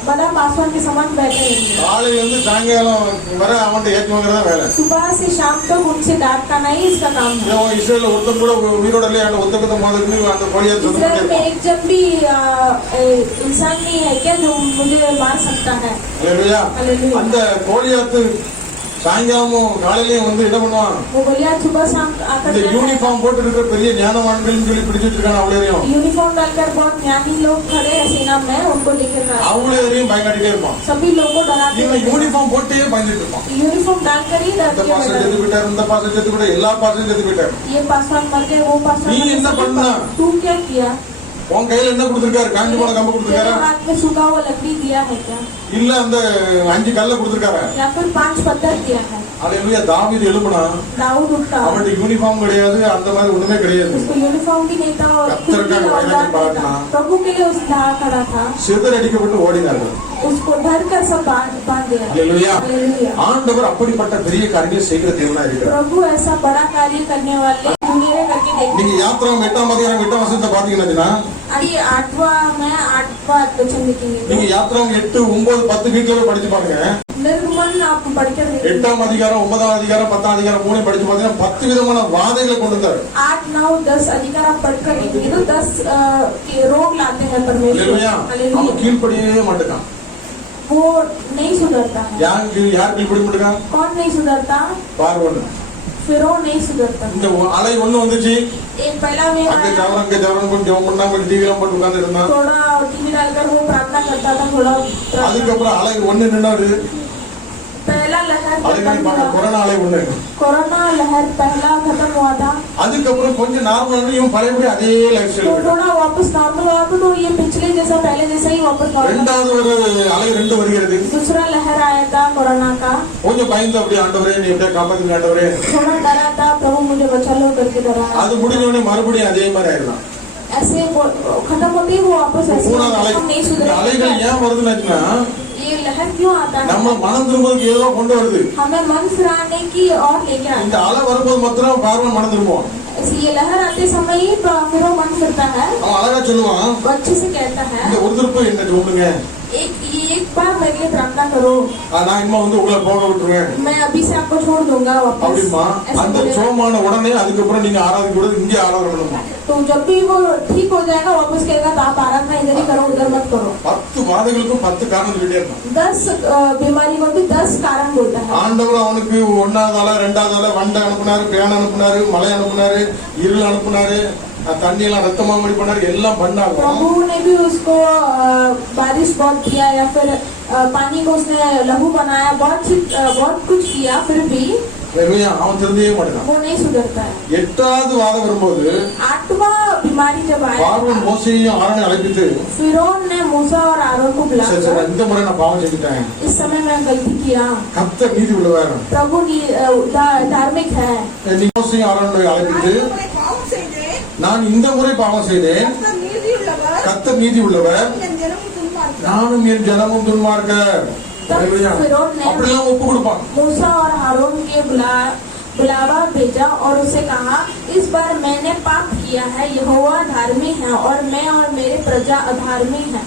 बड़ा पासवान के समान बैठे रहेंगे। காலையில இருந்து சாயங்காலம் வர அவன்கிட்ட ஏற்றி வாங்குறதா வேலை. सुबह से शाम तक उनसे डांटना नहीं इसका काम है। இவன் இஸ்ரேல்ல ஒருத்தன் கூட உயிரோட இல்லையா, அந்த ஒத்தகத்தை மாதிரி அந்த கொடியை इस्राएल में एक जन भी इंसान नहीं है क्या जो मुझे मार सकता है। அல்லேலூயா. हालेलुया। அந்த கோலியாத்து சாயங்காலமும் காலையிலயும் வந்து என்ன பண்ணுவான், वो बोलिया सुबह शाम आकर இந்த யூனிஃபார்ம் போட்டு இருக்கிற பெரிய ஞானவான்கள் சொல்லி பிடிச்சிட்டு இருக்கான அவளையும் यूनिफॉर्म डालकर बहुत ज्ञानी लोग खड़े हैं सेना में, उनको लेकर गए। அவளையும் பயங்காட்டிட்டே இருப்பான். सभी लोगों को डराते இவன் हुए யூனிஃபார்ம் போட்டே பயந்துட்டு இருப்பான். यूनिफॉर्म डालकर ही இந்த डरते हुए பாசம் बैठे। செத்து போயிட்டார், இந்த பாசம் செத்து போயிட்டார், எல்லா பாசம் செத்து போயிட்டார். ये पासवान मर गए, वो पासवान நீ मर गए, என்ன सभी பண்ண? तू क्या किया? உன் கையில என்ன கொடுத்திருக்காரு? காஞ்சி போன கம்பு तेरे கொடுத்திருக்காரா, हाथ में सूखा हुआ लकड़ी दिया है क्या, இல்ல அந்த 5 கல்ல கொடுத்திருக்காரா? या फिर 5 पत्थर दिया है? அல்லேலூயா. தாவீது எழும்புனா, दाऊद उठा, அவன்கிட்ட யூனிஃபார்ம் கிடையாது, அந்த மாதிரி ஒண்ணுமே கிடையாது. उसको यूनिफॉर्म भी नहीं था और कत्तर कुछ का भी वायदा औजार के बाद नहीं था। ना। प्रभु के लिए उस ढाल खड़ा था, சிதறடிக்கப்பட்டு ஓடினார்கள். उसको डर कर सब बांध दिया। அல்லேலூயா. हालेलुया। ஆண்டவர் அப்படிப்பட்ட பெரிய காரியங்களை செய்கிற தேவனா இருக்கிறார். प्रभु ऐसा बड़ा कार्य करने वाले दुनिया में करके देखते நீங்க யாத்திராகம் 8ஆம் அதிகாரம் 8ஆம் வசனத்தை பாத்தீங்கன்னா अरे 8वां मैं 8वां वचन நீங்க लिखेंगे யாத்திராகம் 8, 9, 10 வீட்டுல போய் படிச்சு பாருங்க. निर्गमन आप पढ़कर देखिए 8ஆம் அதிகாரம், 9ஆம் அதிகாரம், 10ஆம் அதிகாரம் 3 படிச்சு பாத்தீங்கன்னா 10 விதமான வாதைகளை கொண்டு வந்தாரு. 8, 9, 10 अधिकार आप पढ़कर देखेंगे तो 10 के रोग लाते हैं परमेश्वर அல்லேலூயா. அவன் हालेलुया கீழ்ப்படியவே மாட்டான். वो नहीं सुधरता है யார் கீழ்ப்படி மாட்டான்? कौन नहीं सुधरता பார்வோன். फिरौन नहीं सुधरता இந்த அலை ஒண்ணு வந்துச்சு, एक पहला में அங்க आया, ஜவரம் கொஞ்சம் ஜெபம் பண்ணா கொஞ்சம் டிவி எல்லாம் போட்டு உட்கார்ந்து இருந்தான். थोड़ा टीवी डालकर वो प्रार्थना करता था थोड़ा प्रार्थना। அதுக்கப்புறம் அலை ஒண்ணு நின்னாரு. पहला लहर அதுக்கு खत्म हुआ கொரோனா அலை ஒண்ணு. कोरोना लहर पहला खत्म हुआ था அதுக்கப்புறம் கொஞ்சம் நார்மல் இவன் பழையபடி அதே லைஃப் तो ஸ்டைல். थोड़ा वापस नॉर्मल हुआ तो ये पिछले जैसा पहले जैसा ही वापस नॉर्मल। ரெண்டாவது ஒரு அலை 2 வருகிறது. दूसरा लहर आया था कोरोना का, கொஞ்சம் பயந்து அப்படியே ஆண்டவரே நீ எப்படியா காப்பாத்துங்க ஆண்டவரே. थोड़ा डरा था प्रभु मुझे बचा लो करके डरा। அது முடிஞ்ச உடனே மறுபடியும் அதே மாதிரி ஆயிடலாம். ऐसे खत्म होते ही वो वापस ऐसे மூணாவது அலை. हम नहीं இந்த सुधरे। அலைகள் ஏன் வருதுன்னா ये लहर क्यों आता நம்ம है? மனம் திரும்புறதுக்கு ஏதோ கொண்டு வருது. हमें मन फिराने की और लेके இந்த आता அலை வரும்போது மாத்திரம் பார்வன் மனம் திரும்புவான். है। ये लहर आते समय ही फिर वो मन फिरता है, அவன் அழகா சொல்லுவான், वो अच्छे से कहता है இந்த ஒரு திருப்பு என்ன சொல்லுங்க, एक बार मेरे लिए प्रार्थना करो, நான் இனிமே உங்களை போக விட்டுருவேன் मैं अभी से आपको छोड़ दूंगा वापस। அப்படிமா. ऐसा அந்த बोलेगा। சோமான உடனே அதுக்கப்புறம் நீங்க ஆராதிக்க கூடாது, இங்கே ஆராதனை பண்ணணுமா. तो जब भी वो ठीक हो जाएगा वापस कहेगा तो आप आराधना इधर ही करो उधर मत करो। 10 வாதைகளுக்கும் 10 காரணம் சொல்லிட்டே இருந்தான். 10 बीमारी को भी 10 कारण बोलता है। ஆண்டவர் அவனுக்கு 1வது ஆள 2வது ஆள வண்டை அனுப்புனாரு, பேன் அனுப்புனாரு, மழை அனுப்புனாரு, இருள் அனுப்புனாரு, தண்ணி எல்லாம் ரத்தமா மடி பண்ணாரு, எல்லாம் பண்ணாங்க. प्रभु ने भी उसको बारिश बहुत किया या फिर पानी को उसने लहू बनाया, बहुत कुछ किया, फिर भी அவன் திருந்தவே மாட்டான். वो नहीं सुधरता है। 8வது வாதம் வரும்போது 8वां बीमारी जब आया பார்வோன் மோசேயையும் ஆரோனை அழைப்பித்து, फिरौन ने मूसा और आरोन को சரி சரி बुलाकर இந்த முறை நான் பாவம் செஞ்சுட்டேன், इस समय मैं गलती किया, கர்த்தர் நீதி உள்ளவர், प्रभु धार्मिक है, நீ மோசேயையும் ஆரோனை அழைப்பித்து, நான் இவரை பாவம் செய்தேன், நான் இந்த முறை பாவம் செய்தேன், கர்த்தர் நீதியுள்ளவர், கர்த்தர் நீதி உள்ளவர், என் ஜனமும் துன்மார்க்கர். நானும் என் ஜனமும் துன்மார்க்கர். அப்படிலாம் ஒப்பு கொடுப்பான். मूसा और हारून के बुलावा भेजा और उसे कहा, इस बार मैंने पाप किया है, यहोवा धार्मिक है और मैं और मेरे प्रजा अधार्मिक है।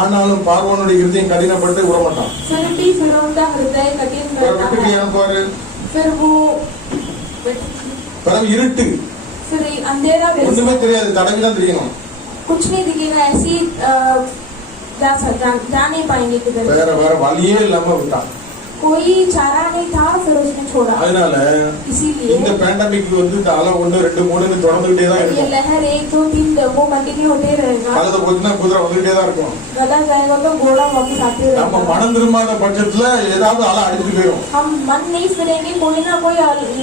ஆனாலும் பார்வோனுடைய இருதயம் கடினப்பட்டு விடமாட்டான். फिर भी फिरौन का हृदय कठिन रहता விட்டுட்டு है। அனுப்புவாரு. फिर वो பிறகு இருட்டு, फिर अंधेरा ஒண்ணுமே தெரியாது, தடவிதான் தெரியணும். कुछ नहीं दिखेगा, ऐसी जा नहीं पाएंगे किधर, வேற வேற வழியே இல்லாம விட்டான். कोई चारा नहीं था, फिर उसने छोड़ा। அதனால इसीलिए இந்த பேண்டமிக் இந்த அலை 1, 2, 3 தொடர்ந்துகிட்டே தான் ये இருக்கும். लहर 1, 2, 3 वो कंटिन्यू होते रहेगा। காலத்தை போச்சுன்னா குதிரை வந்துகிட்டே தான் இருக்கும். गलत जाएगा तो घोड़ा वापस आते நம்ம रहेगा। மனம் திரும்பாத பட்சத்துல ஏதாவது அலை அடிச்சுட்டு போயிடும். हम मन नहीं फिरेंगे, कोई ना कोई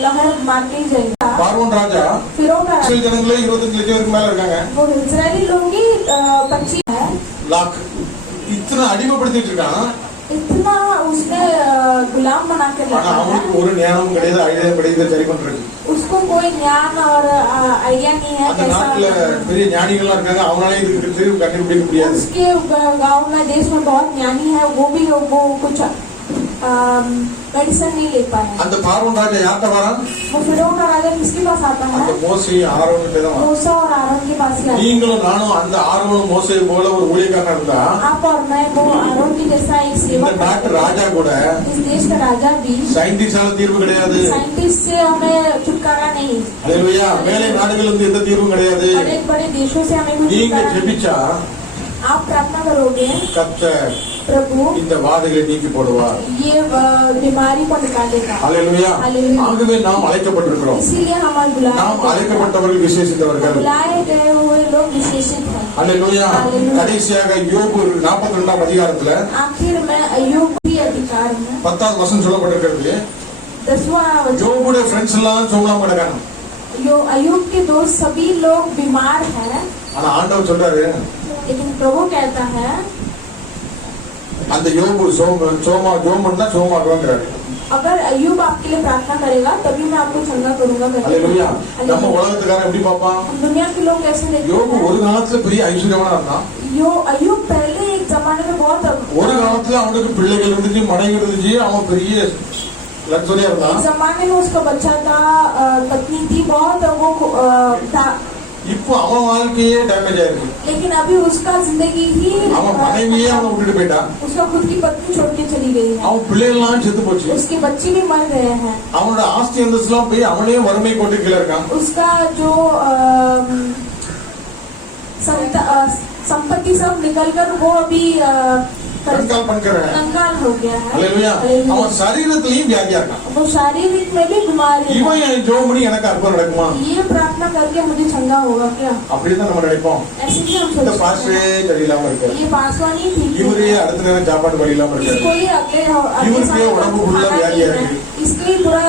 लहर मारते ही जाएगा। பார்வோன் ராஜா फिरौन का இஸ்ரேல் ஜனங்களே 25 லட்சம் பேருக்கு மேல இருக்காங்க. वो इजरायली लोग ही 25 है, லாக் இத்தனை அடிமைப்படுத்திட்டு இருக்கான். इतना उसने गुलाम बना के ஆனா रखा है। அவனுக்கு ஒரு ஞானமும் கிடையாது, ஐடியாவும் கிடையாது, சரி பண்றது. उसको कोई ज्ञान और आइडिया नहीं है அந்த நாட்டுல कैसा। பெரிய ஞானிகள்லாம் இருக்காங்க, அவனால இதுக்கு தெரிவு கண்டுபிடிக்க முடியாது. उसके गांव में देश में बहुत ज्ञानी है, वो भी वो कुछ मेडिसिन नहीं ले पाए। அந்த பார்வோன் ராஜா யார்கிட்ட வரான்? वो फिरौन का राजा किसके पास आता அந்த है? மோசே ஆரோன்கிட்ட தான் வரான். मूसा और आरोन के पास ही आता है। நீங்களும் நானும் அந்த ஆரோனும் மோசே போல ஒரு ஊழியக்காரனா இருந்தா आप और मैं वो आरोन की जैसा एक இந்த सेवक நாட்டு है। ராஜா கூட इस देश का राजा भी சயின்டிஸ்டால தீர்வு கிடையாது. साइंटिस्ट से हमें छुटकारा नहीं, அல்லேலூயா. மேலை நாடுகள் இருந்து எந்த தீர்வும் கிடையாது. बड़े बड़े देशों से हमें कुछ நீங்க छुटकारा नहीं। ஜெபிச்சா आप प्रार्थना करोगे, கர்த்தர் प्रभु இந்த வாதைகளை நீக்கி போடுவார். ये बीमारी को निकालेगा। அல்லேலூயா. हालेलुया। ஆகவே நாம் அழைக்கப்பட்டிருக்கிறோம். इसीलिए हमारे நாம் அழைக்கப்பட்டவர்கள் விசேஷித்தவர்கள். बुलाए गए हुए लोग विशेषित हैं। அல்லேலூயா. हालेलुया। கடைசியாக யோபு 42ஆம் அதிகாரத்துல आखिर में अय्यूब की अधिकार में 10வது வசனம் சொல்லப்பட்டிருக்கிறது. 10वां वचन, யோபுடைய ஃப்ரெண்ட்ஸ் எல்லாம் சோமலாம் கிடக்காங்க. अय्यूब के दोस्त सभी लोग बीमार हैं, ஆனா ஆண்டவர் சொல்றாரு, लेकिन प्रभु कहता है அந்த யோபு ஜோமன்னா சோமாகுவாங்கிறாரு. अगर अय्यूब आपके लिए प्रार्थना करेगा तभी मैं आपको चंगा करूंगा। அல்லேலூயா. நம்ம हालेलुया। உலகத்துக்காரன் எப்படி பார்ப்பான்? हम दुनिया के लोग कैसे देखते யோபு हैं? ஒரு காலத்துல பெரிய ஐஸ்வர்யமான இருந்தான். अय्यूब पहले एक जमाने में बहुत ஒரு காலத்துல அவனுக்கு பிள்ளைகள் இருந்துச்சு, மனைவி இருந்துச்சு, அவன் பெரிய லக்ஸரியா இருந்தான். एक जमाने में उसका बच्चा था, पत्नी थी, बहुत वो था। இப்ப இப்போ அவன் வாழ்க்கையே டேமேஜ் ஆயிருக்கு. लेकिन अभी उसका जिंदगी ही அவன் மனைவியே அவனை விட்டுட்டு போயிட்டான். उसका खुद की पत्नी छोड़ के चली गई है, அவன் பிள்ளைகள்லாம் செத்து போச்சு. उसके बच्चे भी मर गए हैं, அவனோட ஆஸ்தி அந்தஸ்துலாம் போய் அவனே வறுமை கொண்டு கீழே இருக்கான். उसका जो संपत्ति सब निकलकर वो अभी கண்கால் பண்கிற कंगाल हो गया है। அல்லேலூயா. அவன் சரீரத்திலையும் வியாதியா இருக்கான். वो शारीरिक में भी बीमार है। இவன் என் ஜெபம் பண்ணி எனக்கு அற்புதம் நடக்குமா? ये प्रार्थना करके मुझे चंगा होगा क्या? அப்படிதான் நம்ம நினைப்போம். ऐसे भी हम இந்த सोचते பாஸ்டரே हैं சரியில்லாம இருக்காரு, ये पासवा नहीं ठीक இவரே है, அடுத்த நேரம் சாப்பாடு வழி இல்லாம இருக்காரு, इसको ये अगले இவருக்கே समय உடம்பு पर ஃபுல்லா खाना வியாதியா नहीं है, இருக்கு, इसके लिए पूरा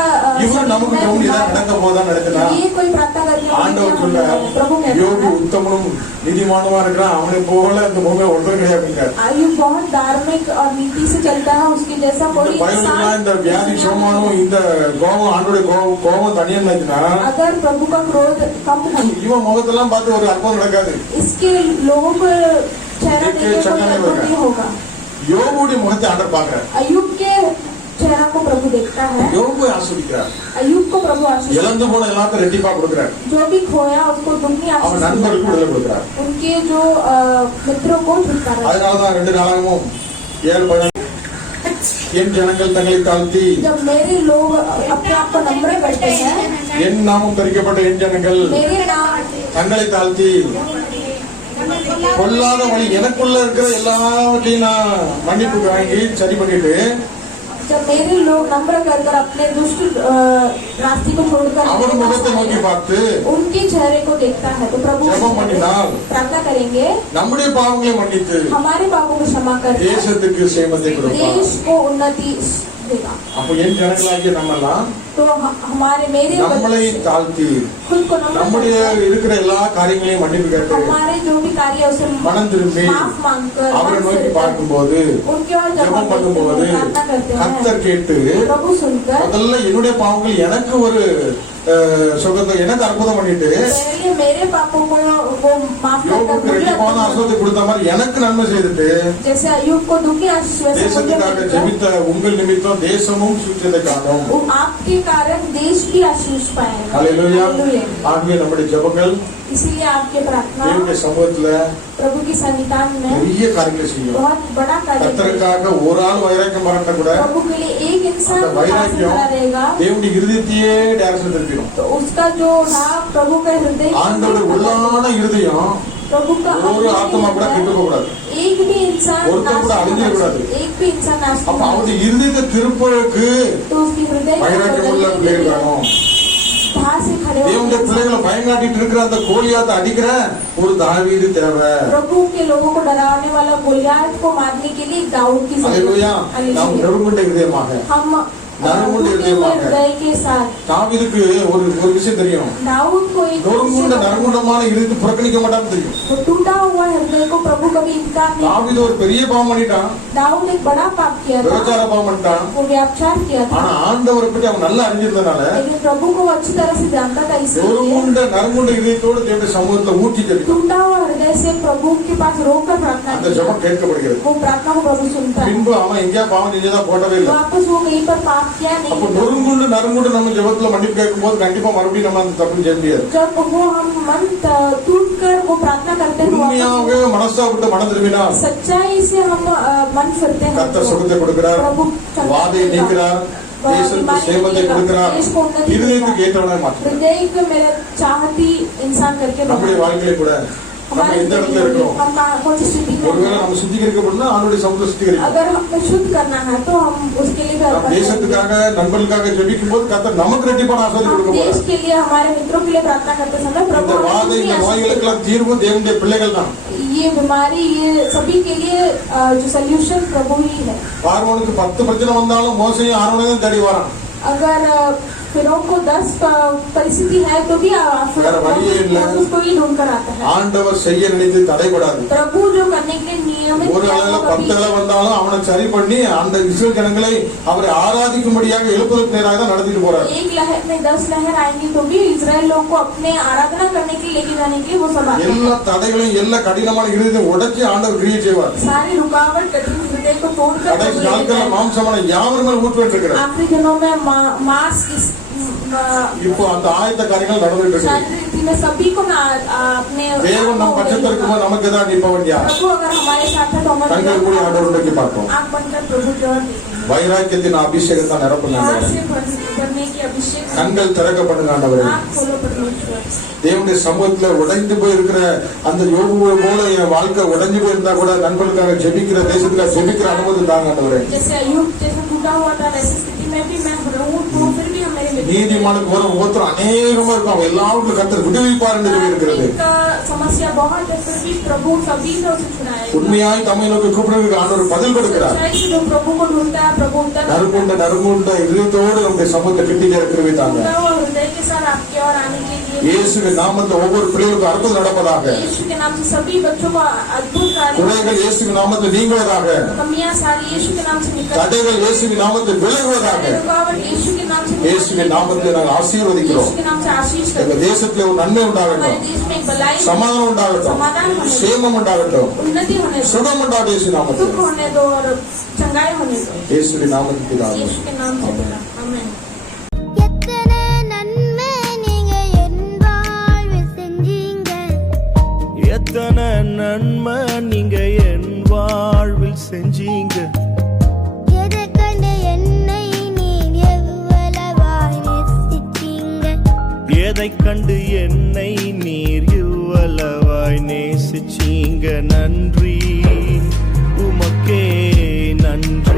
இவரு நமக்கு शरीर में ஜெபம் இதான் बीमार நடக்க போதான் நடக்குதா? है। ये कोई प्रार्थना करके ஆண்டவர் சொல்ல प्रभु யோபு कहता है உத்தமனும் நீதிமானுமா இருக்கிறான், அவனை போல இந்த பூமியில ஒருத்தர் கிடையாது அப்படிங்கிறார். आयु बहुत धार्मिक और नीति से चलता है, उसके जैसा இந்த कोई பைபிள்லாம் இந்த வியாதி சோமானும் இந்த கோபம் ஆண்டோட கோபம் தனியா இருந்துச்சுன்னா अगर प्रभु का क्रोध कम हो, இவன் முகத்தெல்லாம் பார்த்து ஒரு அற்புதம் நடக்காது. इसके लोग चेहरा देख के कोई अद्भुत नहीं होगा। யோபுடைய முகத்தை ஆண்டவர் பார்க்கிறார், अयुब के चेहरा को प्रभु देखता है, யோபுவை ஆசீர்வதிக்கிறார், अयुब को प्रभु आशीष, இழந்து போன எல்லாத்தையும் ரெட்டிப்பா கொடுக்கிறார், जो भी खोया उसको दुगनी அவன் आशीष நண்பர்களுக்கு देता விடுதலை है, கொடுக்கிறார். उनके जो मित्रों को छुटकारा देता है। அதனாலதான் 2 நாளாகவும் 7 என் ஜனங்கள் தங்களை தாழ்த்தி जब मेरे लोग अपने आप को नम्र करते हैं, என் நாமம் தரிக்கப்பட்ட என் ஜனங்கள் मेरे नाम தங்களை தாழ்த்தி பொல்லாத வழி எனக்குள்ள இருக்கிற எல்லாவற்றையும் நான் மன்னிப்பு வாங்கி சரி பண்ணிட்டு जब मेरे लोग नम्र कर कर अपने दुष्ट रास्ते को छोड़कर அவர் मेरे पास முகத்தை நோக்கி आए, பார்த்து उनके चेहरे को देखता है तो प्रभु ஜெபம் பண்ணினால் प्रार्थना करेंगे, நம்முடைய பாவங்களை மன்னித்து हमारे पापों को क्षमा कर தேசத்துக்கு சேமத்தை கொடுப்பார். देश को उन्नति देगा। அப்ப என் ஜனங்களாகிய நம்மெல்லாம் तो हमारे मेरे நம்மளை தாழ்த்தி खुद को नम्र நம்முடைய कर இருக்கிற எல்லா காரியங்களையும் மன்னிப்பு கேட்டு हमारे जो भी कार्य उसे மனம் திரும்பி माफ मांगकर அவரை मन நோக்கி से பார்க்கும்போது उनके और जब ஜெபம் हम பண்ணும்போது प्रार्थना करते हैं, கர்த்தர் கேட்டு प्रभु सुनकर முதல்ல என்னுடைய பாவங்கள் எனக்கு ஒரு சுகத்தை எனக்கு அற்புதம் பண்ணிட்டு पहले मेरे पापों को वो माफ कर யோபுக்கு मुझे ரெட்டிப்பான अपना- அசுவத்தை கொடுத்த மாதிரி எனக்கு நன்மை செய்துட்டு जैसे अयुब को दुखी आशीष वैसे मुझे தேசத்துக்காக मिलेगा। ஜெபித்த உங்கள் நிமித்தம் தேசமும் சுற்றத்தை காணும். आपके कारण देश भी आशीष पाएगा। ஹல்லேலூயா. हालेलुया। ஆகவே நம்முடைய ஜெபங்கள் इसीलिए आपके प्रार्थना தேவனுடைய சமூகத்துல प्रभु की सन्निधान में பெரிய காரியங்களை செய்யும். बहुत बड़ा कार्य करेगा। கர்த்தருக்காக ஒரு ஆள் வைராக்கியம் பாராட்ட கூட प्रभु के लिए एक इंसान அந்த उदास வைராக்கியம் खड़ा रहेगा தேவனுடைய இருதயத்தையே டைரக்ஷன் திருப்பிடும். तो उसका जो था प्रभु का हृदय ஆண்டோட உள்ளான இருதயம் प्रभु का ஒரு ஆத்மா கூட கெட்டு போக கூடாது. एक भी इंसान ஒருத்தன் கூட नाश नहीं அழிஞ்சிட होना கூடாது. चाहिए। एक भी इंसान नाश அப்ப नहीं होना அவருடைய இருதயத்தை திருப்பதற்கு चाहिए। तो उसकी हृदय को வைராக்கியம் உள்ள बदलने के பிள்ளைகள் लिए வேணும். बाहर से खड़े தேவனுடைய होकर பிள்ளைகளை பயங்காட்டிட்டு இருக்கிற அந்த கோலியாத்தை அடிக்கிற ஒரு தாவீது தேவை. प्रभु के लोगों को डराने वाला गोलियात को मारने के लिए दाऊद की அல்லேலூயா. நாம் हालेलुया। நறுமுண்ட இருதயமாக हम நறுமுண்ட टूटे हुए இருதயமாக हृदय के साथ தாவீதுக்கு ஒரு விஷயம் தெரியும். दाऊद को एक நறுமுண்ட நறுமுண்டமான இருதயத்தை புறக்கணிக்க மாட்டான்னு தெரியும். वो टूटा हुआ हृदय को प्रभु कभी इनकार नहीं। தாவீது ஒரு பெரிய பாவம் பண்ணிட்டான், दाऊद एक बड़ा पाप किया था, விபச்சார பாவம் பண்ணிட்டான். वो व्याचार किया था, ஆனா ஆண்டவரை பற்றி அவன் நல்லா அறிஞ்சிருந்தனால लेकिन प्रभु को वो अच्छी तरह से जानता था, इसलिए நறுமுண்ட இதயத்தோடு தேவனுடைய சமூகத்தை ஊற்றி ஜெபிக்கும். टूटा हुआ हृदय से प्रभु के पास रोकर प्रार्थना அந்த की। ஜெபம் கேட்கப்படுகிறது. वो प्रार्थना को प्रभु सुनता है। பின்பு அவன் எங்கேயா பாவம் செஞ்சதா போட்டவே இல்லை. वापस वो कहीं पर पाप किया அப்போ नहीं। நறுமுண்டு நம்ம ஜெபத்துல மன்னிப்பு கேட்கும் போது கண்டிப்பா மறுபடியும் நம்ம அந்த தப்பு செய்ய முடியாது. जब वो हम मन टूट कर वो प्रार्थना करते हैं, உண்மையாக மனசா விட்டு மனம் திரும்பினால் सच्चाई से हम मन फिरते हैं, கர்த்தர் சுகத்தை கொடுக்கிறார், प्रभु வாதையை நீக்கிறார், தேசத்துக்கு சேமத்தை கொடுக்கிறார், இருதயத்துக்கு ஏற்றவனாக மாற்றுகிறார். हृदय को मेरा चाहती इंसान करके நம்முடைய வாழ்க்கையில கூட நம்ம हमारे எந்த இடத்துல இருக்கிறோம், हम कौन सी स्थिति में ஒருவேளை हैं। நம்ம சுத்திகரிக்கப்படணும், அவனுடைய சமூகத்தை சுத்திகரிக்கணும். अगर हमको शुद्ध करना है तो हम उसके लिए घर நாம் पर தேசத்துக்காக நண்பர்களுக்காக ஜெபிக்கும் போது கர்த்தர் நமக்கு ரெட்டிப்பான ஆசீர்வாதம் हम கொடுக்க देश போறார். के लिए हमारे मित्रों के लिए प्रार्थना करते समय இந்த प्रभु வாதை இந்த நோய்களுக்கெல்லாம் தீர்வு தேவனுடைய பிள்ளைகள் தான். ये बीमारी ये सभी के लिए जो सोल्यूशन प्रभु ही है। பார்வோனுக்கு 10 பிரச்சனை வந்தாலும் மோசையும் ஆரோனையும் தேடி வரான். अगर फिरौन को 10 परिस्थिति है तो भी வேற வழியே இல்ல. उसको ही ढूंढ कर आता है। ஆண்டவர் செய்ய நினைத்து தடைபடாது. प्रभु जो करने के लिए नियमित ஒரு किया அளவுல वो कभी 10 வந்தாலும் அவனை சரி பண்ணி அந்த இஸ்ரேல் ஜனங்களை அவரை ஆராதிக்கும்படியாக எழுப்புதற்கு நேராக தான் நடத்திட்டு போறாரு. एक लहर में 10 लहर आएंगी तो भी इजराइल लोग को अपने आराधना करने के लिए लेके जाने के लिए वो सब आते हैं। எல்லா தடைகளையும் எல்லா கடினமான இருதயத்தை உடைச்சு ஆண்டவர் கிரியை செய்வார். सारी रुकावट कठिन हृदय को तोड़कर கடைசி प्रभु நாட்கள்ல लेके மாம்சமான யாவர் மேல் ஊற்றுவேன் இருக்கிறார். आखिरी दिनों में मांस இப்போ அந்த ஆயத்த காரியங்கள் நடந்துட்டு இருக்கு. शारीरिक में सभी को ना अपने தேவன் நம் பட்சத்தில் இருக்கும்போது நமக்கு எதாவது நிற்பவன் யார்? प्रभु अगर हमारे साथ है तो हमारे கண்கள் மூடி ஆண்டவரை நோக்கி பார்ப்போம். आंख बंद कर प्रभु की ओर देखें। வைராக்கியத்தின் அபிஷேகத்தை நிரப்புங்க प्यार ஆண்டவரே. से भरने की अभिषेक से கண்கள் திறக்கப்படுங்க ஆண்டவரே. आंख खोलो परमेश्वर। தேவனுடைய சமூகத்துல உடைந்து போயிருக்கிற அந்த யோபுவை போல என் வாழ்க்கை உடைஞ்சு போயிருந்தா கூட நண்பர்களுக்காக ஜெபிக்கிற தேசத்துக்காக ஜெபிக்கிற அனுமதி தாங்க ஆண்டவரே. जैसे अय्यूब जैसे टूटा हुआ था वैसी स्थिति में भी मैं रहूं तो फिर भी हम मेरे मित्र நீதிமானுக்கு வரும் உபத்திரம் அநேகமா இருக்கும். அவன் எல்லாவற்றிலும் கர்த்தர் விடுவிப்பார் என்று இருக்கிறது. का समस्या बहुत है फिर भी प्रभु सभी से उसे छुड़ाए। உண்மையாய் தம்மை நோக்கி கூப்பிடுறதுக்கு ஆண்டவர் பதில் கொடுக்கிறார். सच्चाई से जो प्रभु को ढूंढता है प्रभु उत्तर நறுமுண்ட இதயத்தோடு நம்முடைய சமூகத்தை கிட்டிலே இருக்கிறவித்தாங்க. ढूंढता हुआ हृदय के साथ आपके और आने के लिए இயேசுவின் நாமத்தில் ஒவ்வொரு பிள்ளைகளுக்கும் அற்புதம் நடப்பதாக. यीशु के नाम से सभी बच्चों को अद्भुत कार्य குறைகள் இயேசுவின் நாமத்தில் நீங்குவதாக. कमियां सारी यीशु के नाम से निकल தடைகள் இயேசுவின் நாமத்தில் விலகுவதாக. रुकावट यीशु के नाम से இயேசுவின் நாமத்தில் நாங்கள் ஆசீர்வதிக்கிறோம். यीशु के नाम से आशीष எங்க करें। தேசத்திலே ஒரு நன்மை हमारे உண்டாகட்டும், देश में एक भलाई சமாதானம் உண்டாகட்டும், समाधान होने दो, சேமம் உண்டாகட்டும், उन्नति होने दो, சுகம் உண்டாகட்டும். இயேசு सुख நாமத்தில் होने दो और चंगाई होने दो। இயேசுவின் நாமத்தில் பிதாவே. यीशु के नाम से बोला आमीन। எத்தனை நன்மை நீங்க என் வாழ்வில் செஞ்சீங்க, எத்தனை நன்மை நீங்க என் வாழ்வில் செஞ்சீங்க, எதை கண்டு என்னை நீர் எவ்வளவாய் நேசிச்சீங்க, எதை கண்டு என்னை நீர் இவ்வளவாய் நேசிச்சீங்க. நன்றி உமக்கே நன்றி.